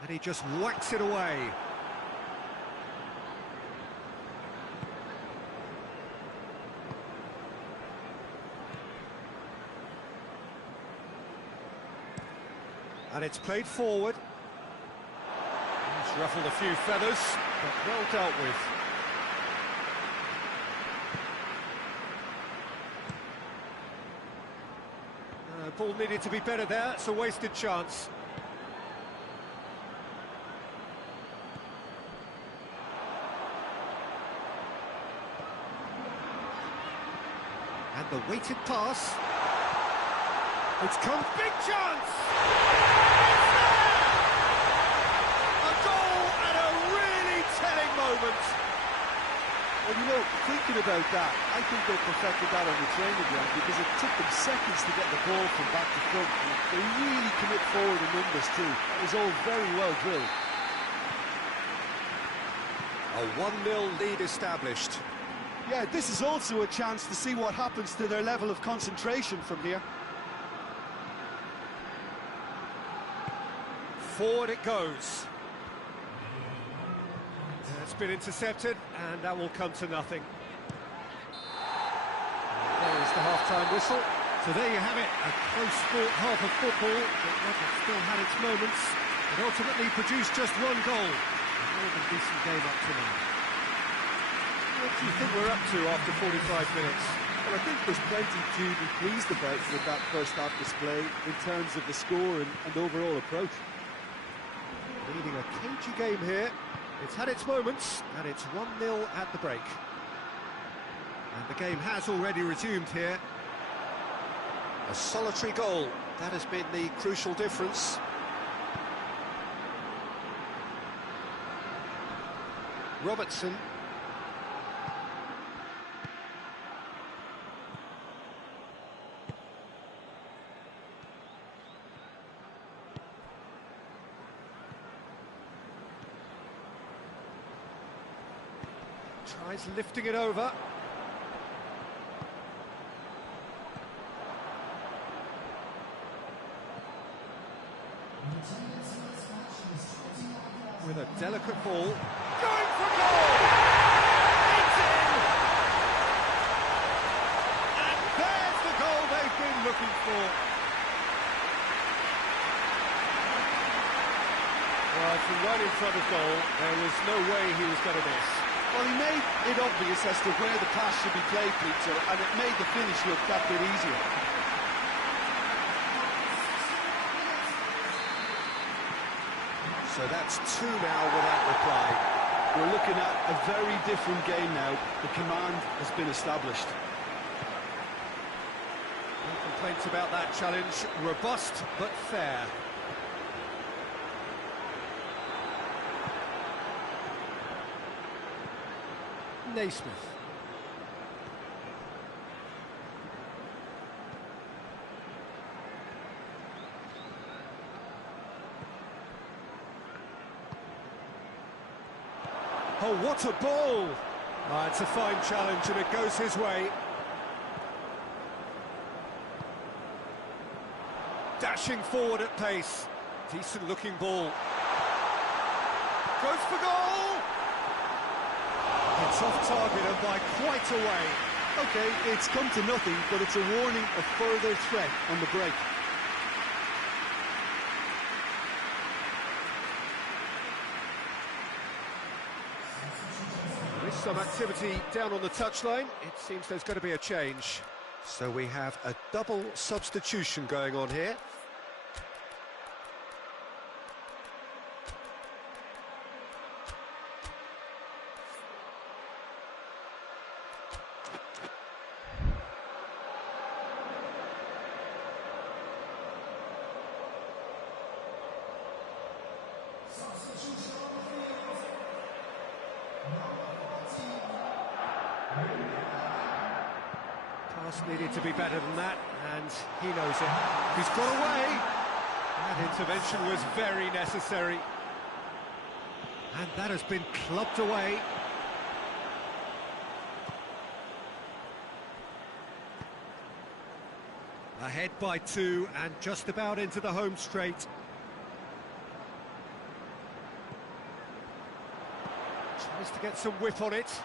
And he just whacks it away. And it's played forward. He's ruffled a few feathers, but well dealt with. Ball needed to be better there, it's a wasted chance. And the weighted pass. It's come, big chance! A goal at a really telling moment. Well, you know, thinking about that, I think they perfected that on the training ground because it took them seconds to get the ball from back to front. They really commit forward in numbers too. It was all very well drilled. A 1-0 lead established. Yeah, this is also a chance to see what happens to their level of concentration from here. Forward it goes. It's been intercepted, and that will come to nothing. There is the half-time whistle. So there you have it, a close-fought half of football, but one that still had its moments. It ultimately produced just one goal. A more than decent game up to now. What do you think we're up to after 45 minutes? Well, I think there's plenty to be pleased about with that first half display in terms of the score and overall approach. Leading a cagey game here. It's had its moments, and it's 1-0 at the break. And the game has already resumed here. A solitary goal, that has been the crucial difference. Robertson. Tries lifting it over. With a delicate ball. Going for goal! It's in! And there floor. Well, from right in front of goal, there was no way he was going to miss. Well, he made it obvious as to where the pass should be played, Peter, and it made the finish look that bit easier. So that's two now without reply. We're looking at a very different game now. The command has been established. No complaints about that challenge. Robust, but fair. Naismith. Oh, what a ball! It's a fine challenge and it goes his way. Dashing forward at pace. Decent looking ball. Goes for goal! It's off target and by quite a way. Okay, it's come to nothing, but it's a warning of further threat on the break. There's some activity down on the touchline. It seems there's going to be a change. So we have a double substitution going on here. Pass needed to be better than that, and he knows it. He's got away. That intervention was very necessary. And that has been clubbed away. Ahead by 2 and just about into the home straight. Tries to get some whip on it.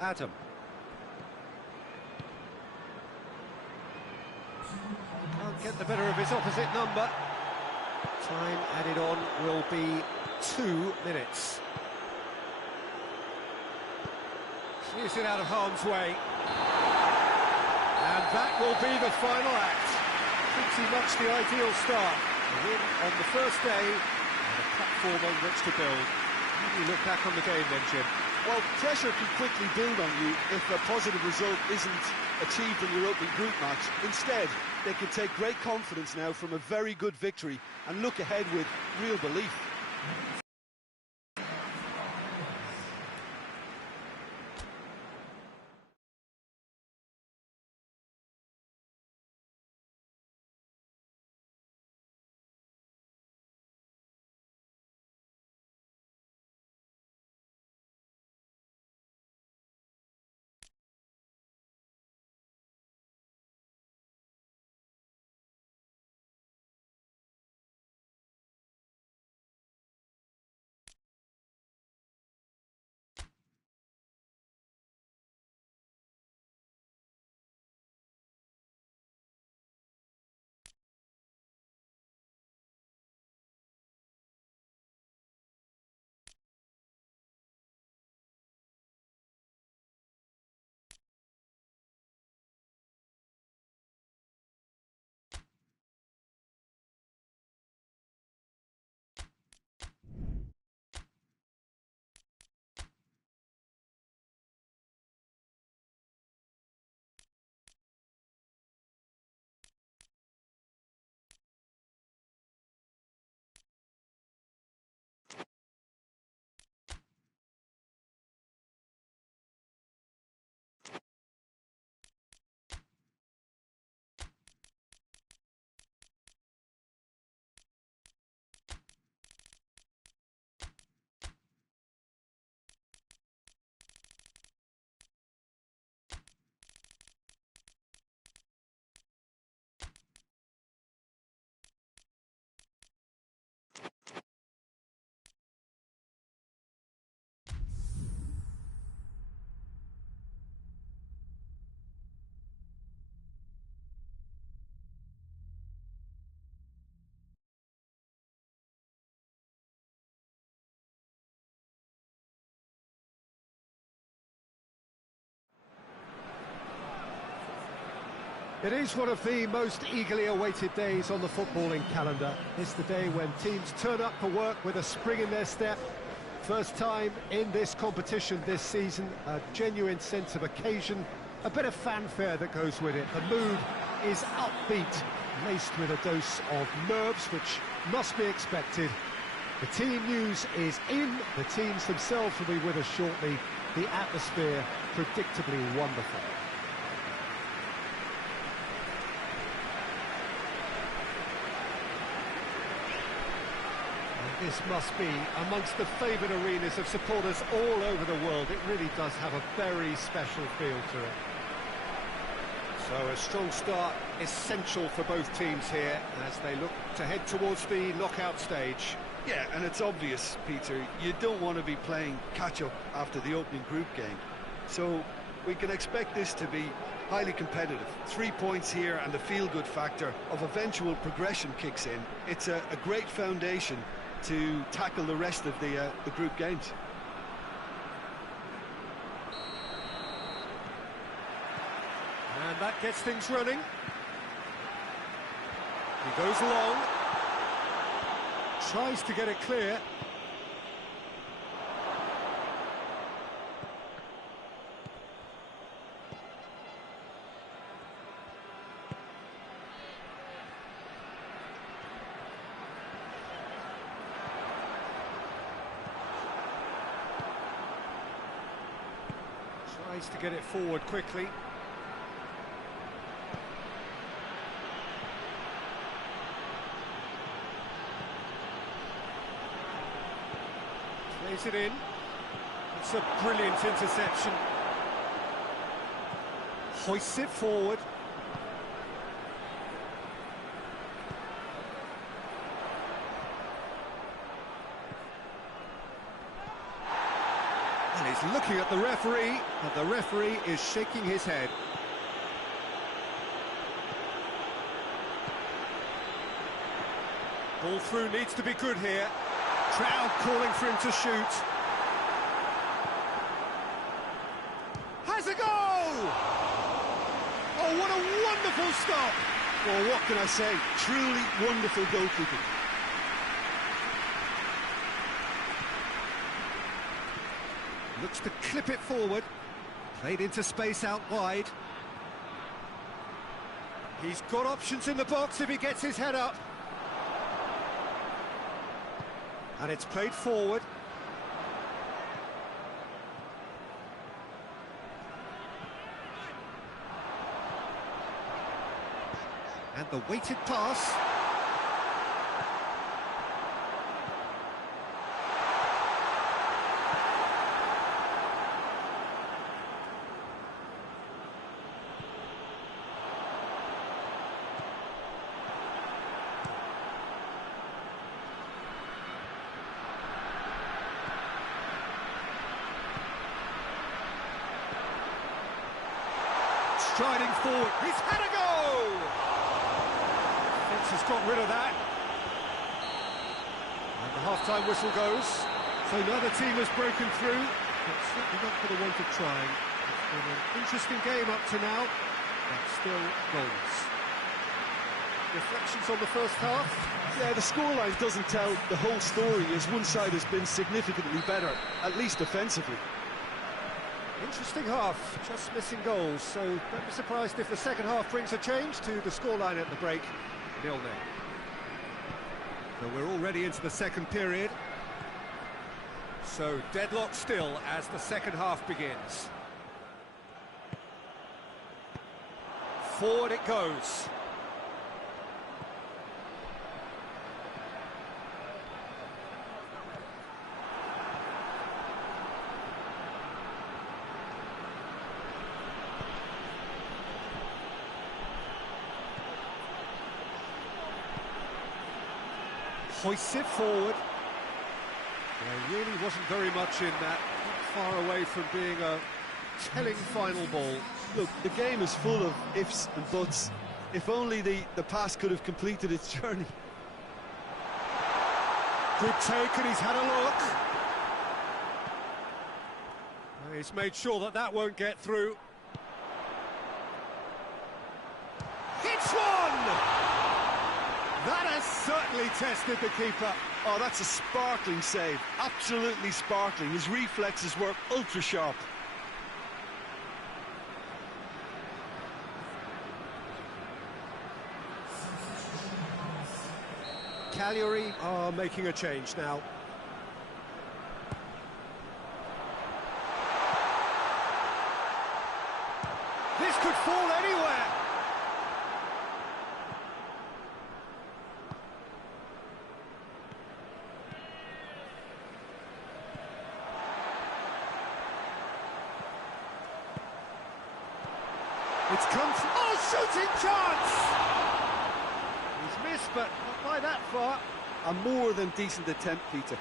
Adam. Can't get the better of his opposite number. Time added on will be 2 minutes. Clears it out of harm's way. And that will be the final act. Pretty much the ideal start. A win on the first day and a platform on which to build. How do you look back on the game then, Jim? Well, pressure can quickly build on you if a positive result isn't achieved in your opening group match. Instead, they can take great confidence now from a very good victory and look ahead with real belief. It is one of the most eagerly awaited days on the footballing calendar. It's the day when teams turn up for work with a spring in their step. First time in this competition this season, a genuine sense of occasion, a bit of fanfare that goes with it. The mood is upbeat, laced with a dose of nerves, which must be expected. The team news is in, the teams themselves will be with us shortly. The atmosphere predictably wonderful. This must be amongst the favoured arenas of supporters all over the world. It really does have a very special feel to it. So a strong start essential for both teams here as they look to head towards the knockout stage. Yeah, and it's obvious, Peter, you don't want to be playing catch-up after the opening group game. So we can expect this to be highly competitive. 3 points here and the feel-good factor of eventual progression kicks in. It's a great foundation to tackle the rest of the group games. And that gets things running. He goes long. Tries to get it clear. Tries to get it forward quickly. Plays it in. It's a brilliant interception. Hoists it forward. And he's looking at the referee, and the referee is shaking his head. Ball through needs to be good here. Crowd calling for him to shoot. Has a goal! Oh, what a wonderful stop! Well, what can I say? Truly wonderful goalkeeping. Looks to clip it forward. Played into space out wide. He's got options in the box if he gets his head up. And it's played forward. And the weighted pass. Striding forward, he's had a go! Defence has got rid of that. And the half-time whistle goes. So neither team has broken through, but certainly not for the want of trying. It's been an interesting game up to now, but still goals. Reflections on the first half? Yeah, the scoreline doesn't tell the whole story, as one side has been significantly better, at least offensively. Interesting half, just missing goals, so don't be surprised if the second half brings a change to the scoreline at the break, 0-0. So we're already into the second period. So deadlock still as the second half begins. Forward it goes. Hoists it forward. There really wasn't very much in that, not far away from being a telling final ball. Look, the game is full of ifs and buts. If only the pass could have completed its journey. Good take, and he's had a look. He's made sure that that won't get through. certainly tested the keeper. Oh, that's a sparkling save. Absolutely sparkling. His reflexes were ultra sharp. Cagliari are making a change now. This could fall anywhere. It's come to... Oh, shooting chance! He's missed, but not by that far. A more than decent attempt, Peter.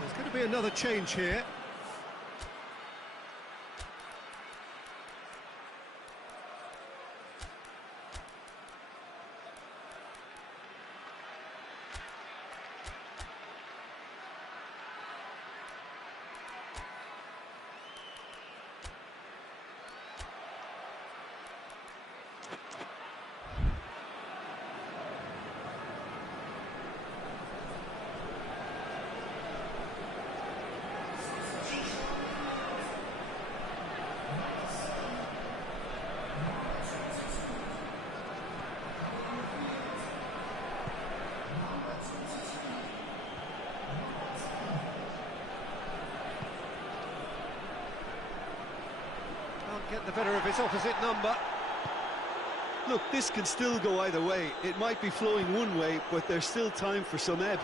There's going to be another change here. Get the better of his opposite number. Look, this can still go either way. It might be flowing one way, but there's still time for some ebb.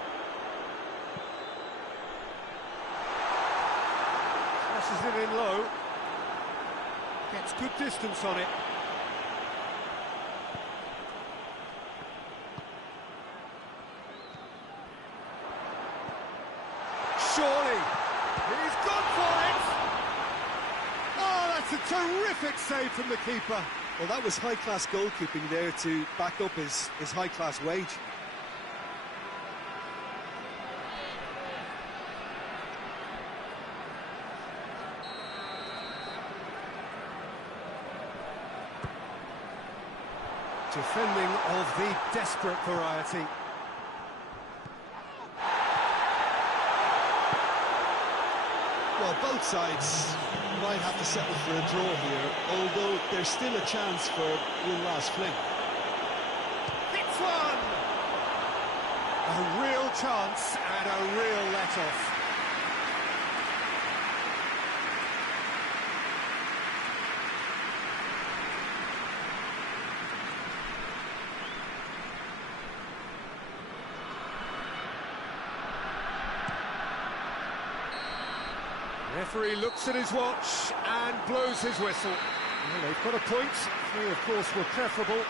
Smashes it in low. Gets good distance on it. Surely. He's gone for it. It's a terrific save from the keeper. Well, that was high-class goalkeeping there to back up his high-class wage. Defending of the desperate variety. Well, both sides might have to settle for a draw here, although there's still a chance for one last fling. Hits one! A real chance and a real let-off. Referee looks at his watch and blows his whistle. Well, they've got a point. 3, of course, were preferable,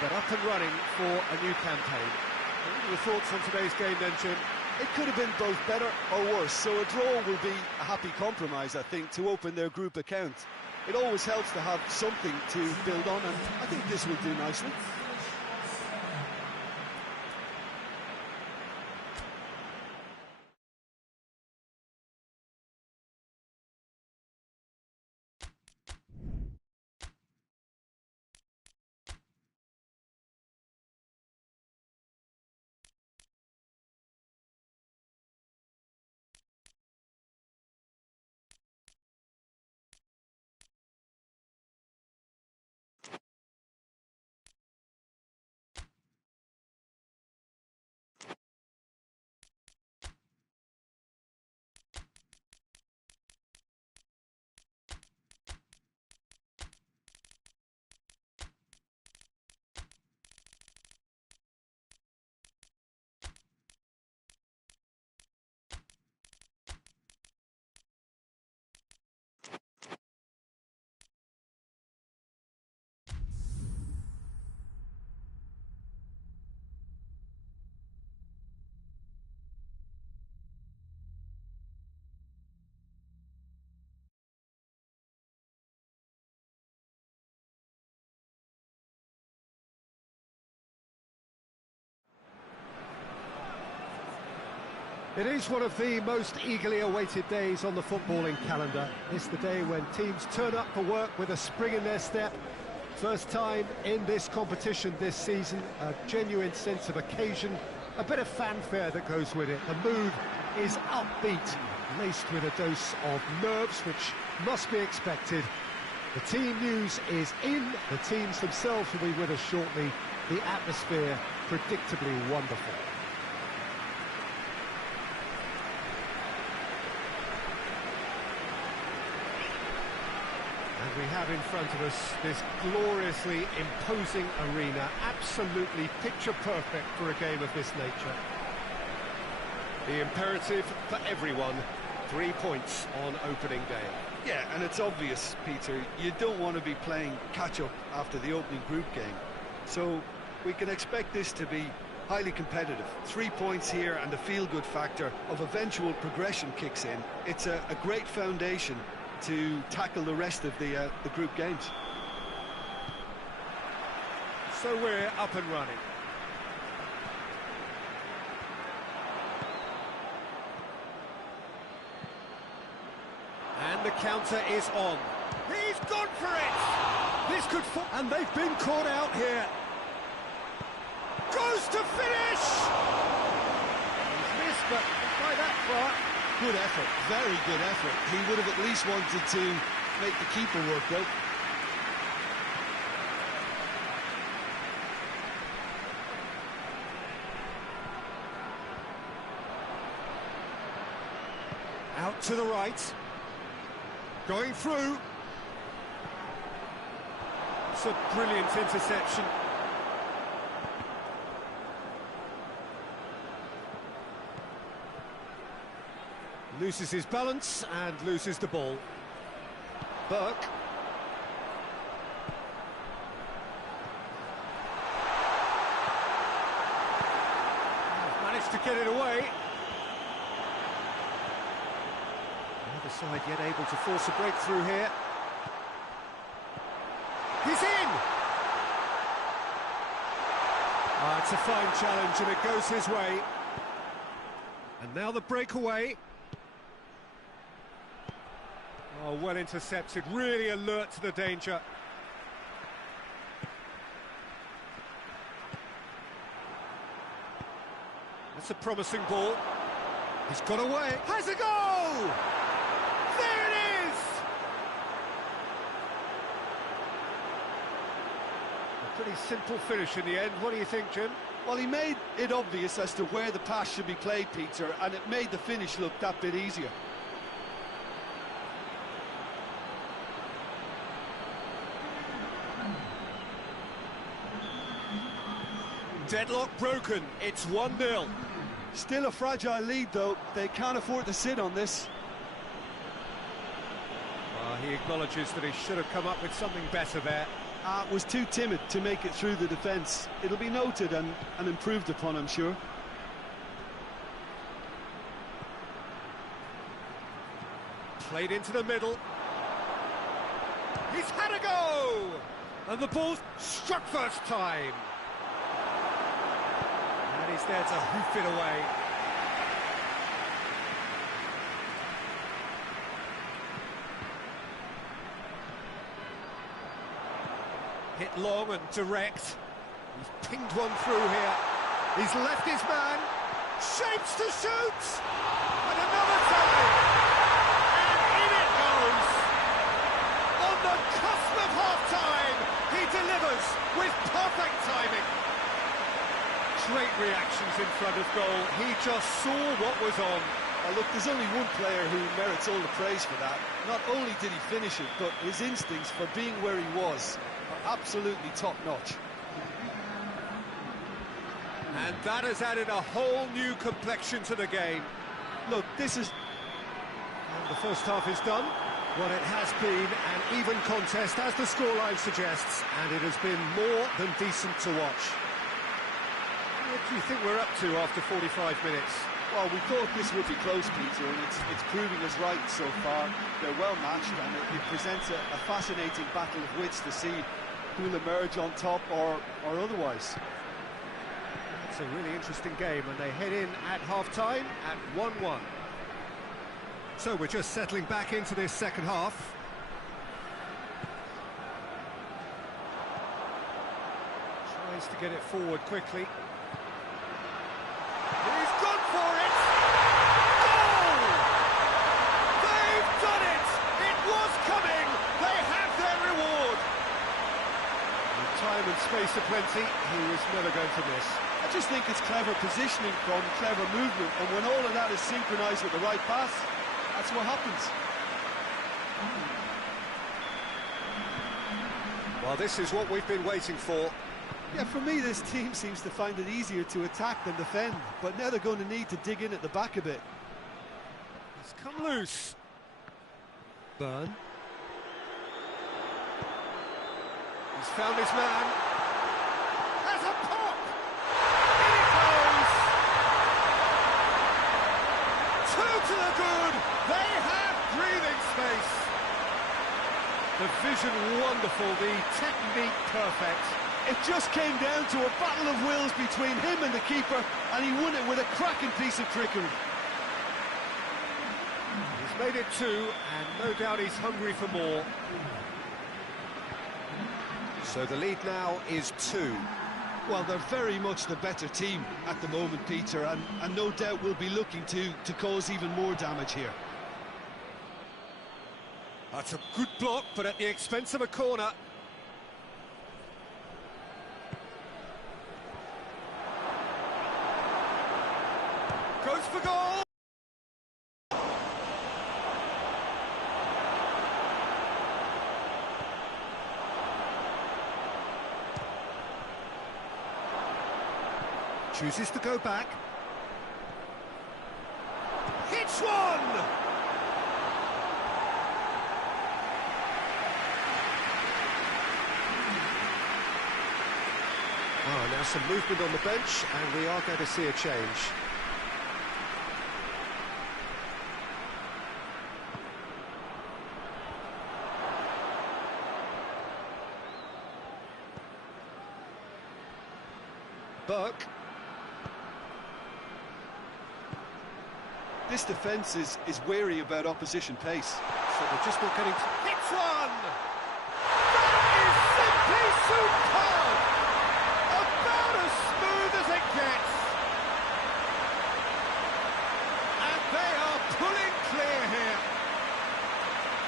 but up and running for a new campaign. What are your thoughts on today's game then, Jim? It could have been both better or worse, so a draw will be a happy compromise, I think, to open their group account. It always helps to have something to build on, and I think this will do nicely. It is one of the most eagerly awaited days on the footballing calendar. It's the day when teams turn up for work with a spring in their step. First time in this competition this season, a genuine sense of occasion, a bit of fanfare that goes with it. The mood is upbeat, laced with a dose of nerves, which must be expected. The team news is in, the teams themselves will be with us shortly. The atmosphere predictably wonderful. And we have in front of us this gloriously imposing arena, absolutely picture perfect for a game of this nature. The imperative for everyone, 3 points on opening day. Yeah, and it's obvious, Peter, you don't want to be playing catch-up after the opening group game. So we can expect this to be highly competitive. 3 points here and the feel-good factor of eventual progression kicks in. It's a great foundation to tackle the rest of the group games. So we're up and running. And the counter is on. He's gone for it! This could fall, and they've been caught out here. Goes to finish! He's missed, but by that far. Good effort, very good effort. He would have at least wanted to make the keeper work though. Out to the right. Going through. It's a brilliant interception. Loses his balance and loses the ball. Burke. Managed to get it away. The other side yet able to force a breakthrough here. He's in! It's a fine challenge and it goes his way. And now the breakaway. Oh, well intercepted, really alert to the danger. That's a promising ball. He's got away. Has a goal! There it is! A pretty simple finish in the end. What do you think, Jim? Well, he made it obvious as to where the pass should be played, Peter, and it made the finish look that bit easier. Deadlock broken, it's 1-0. Still a fragile lead though, they can't afford to sit on this. He acknowledges that he should have come up with something better there. Was too timid to make it through the defence. It'll be noted and improved upon, I'm sure. Played into the middle. He's had a go! And the ball's struck first time. And he's there to hoof it away. Hit long and direct. He's pinged one through here. He's left his man. Shapes to shoot! And another time! And in it goes! On the cusp of half-time, he delivers with perfect timing. Great reactions in front of goal. He just saw what was on. Look, there's only one player who merits all the praise for that. Not only did he finish it, but his instincts for being where he was are absolutely top-notch. And that has added a whole new complexion to the game. Look, this is... And the first half is done. Well, it has been an even contest, as the scoreline suggests, and it has been more than decent to watch. What do you think we're up to after 45 minutes? Well, we thought this would be close, Peter, and it's proving us right so far. They're well matched, and it presents a fascinating battle of wits to see who'll emerge on top or otherwise. It's It's a really interesting game, and they head in at half-time at 1-1. So we're just settling back into this second half. Tries to get it forward quickly. He's gone for it! Goal! They've done it! It was coming! They have their reward! With time and space aplenty, he was never going to miss. I just think it's clever positioning from clever movement, and when all of that is synchronised with the right pass, that's what happens. Well, this is what we've been waiting for. Yeah, for me, this team seems to find it easier to attack than defend, but now they're going to need to dig in at the back a bit. It's come loose. Burn. He's found his man. Has a pop! In it goes! Two to the good! They have breathing space! The vision wonderful, the technique perfect. It just came down to a battle of wills between him and the keeper, and he won it with a cracking piece of trickery. He's made it two, and no doubt he's hungry for more. So the lead now is 2. Well, they're very much the better team at the moment, Peter, and no doubt will be looking to cause even more damage here. That's a good block, but at the expense of a corner. Goes for goal! Chooses to go back. Hits one! Oh, now some movement on the bench, and we are going to see a change. Burke. This defence is wary about opposition pace. So they're just not getting... Hits one! That is simply superb! About as smooth as it gets! And they are pulling clear here.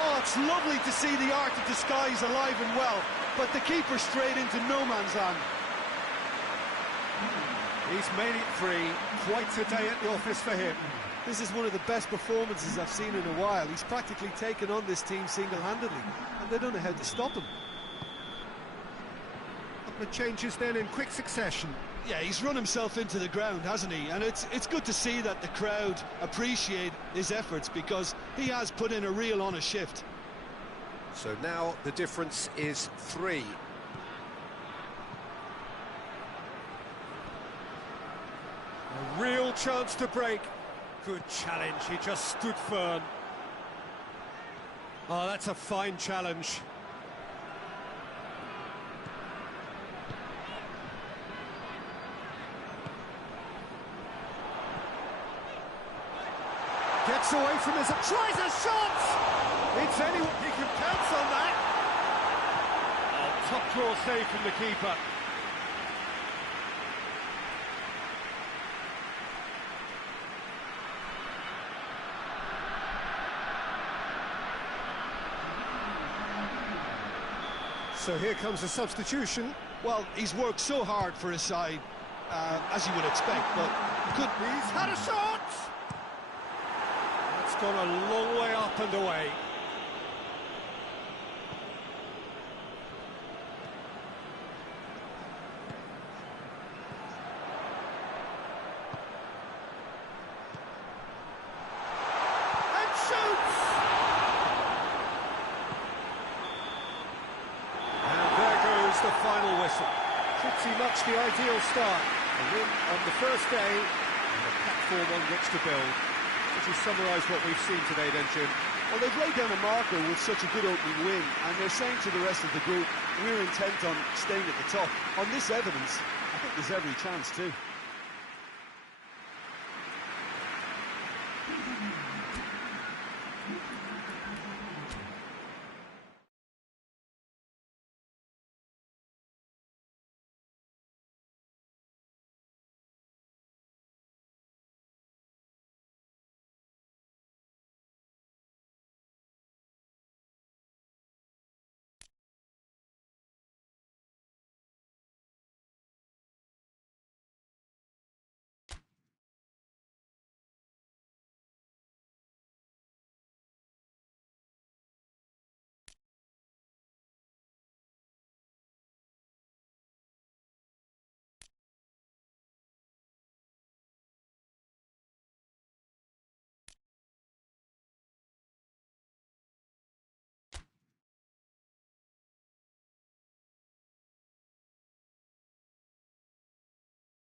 Oh, it's lovely to see the art of disguise alive and well, but the keeper straight into no man's land. He's made it 3. Quite a day at the office for him. This is one of the best performances I've seen in a while. He's practically taken on this team single-handedly, and they don't know how to stop him. Couple of changes then in quick succession. Yeah, he's run himself into the ground, hasn't he? And it's good to see that the crowd appreciate his efforts, because he has put in a real honest shift. So now the difference is 3. A real chance to break. Good challenge, he just stood firm. Oh, that's a fine challenge. Gets away from his... Tries a shot! It's anyone... He can pounce on that. Oh, top draw save from the keeper. So here comes a substitution. Well, he's worked so hard for his side, as you would expect, but He's had a shot! That's gone a long way up and away. And shoots! The final whistle. Pretty much the ideal start. A win on the first day and a platform on which to build. Would you summarise what we've seen today then, Jim? well, they've laid down a marker with such a good opening win, and they're saying to the rest of the group, we're intent on staying at the top. On this evidence, I think there's every chance too.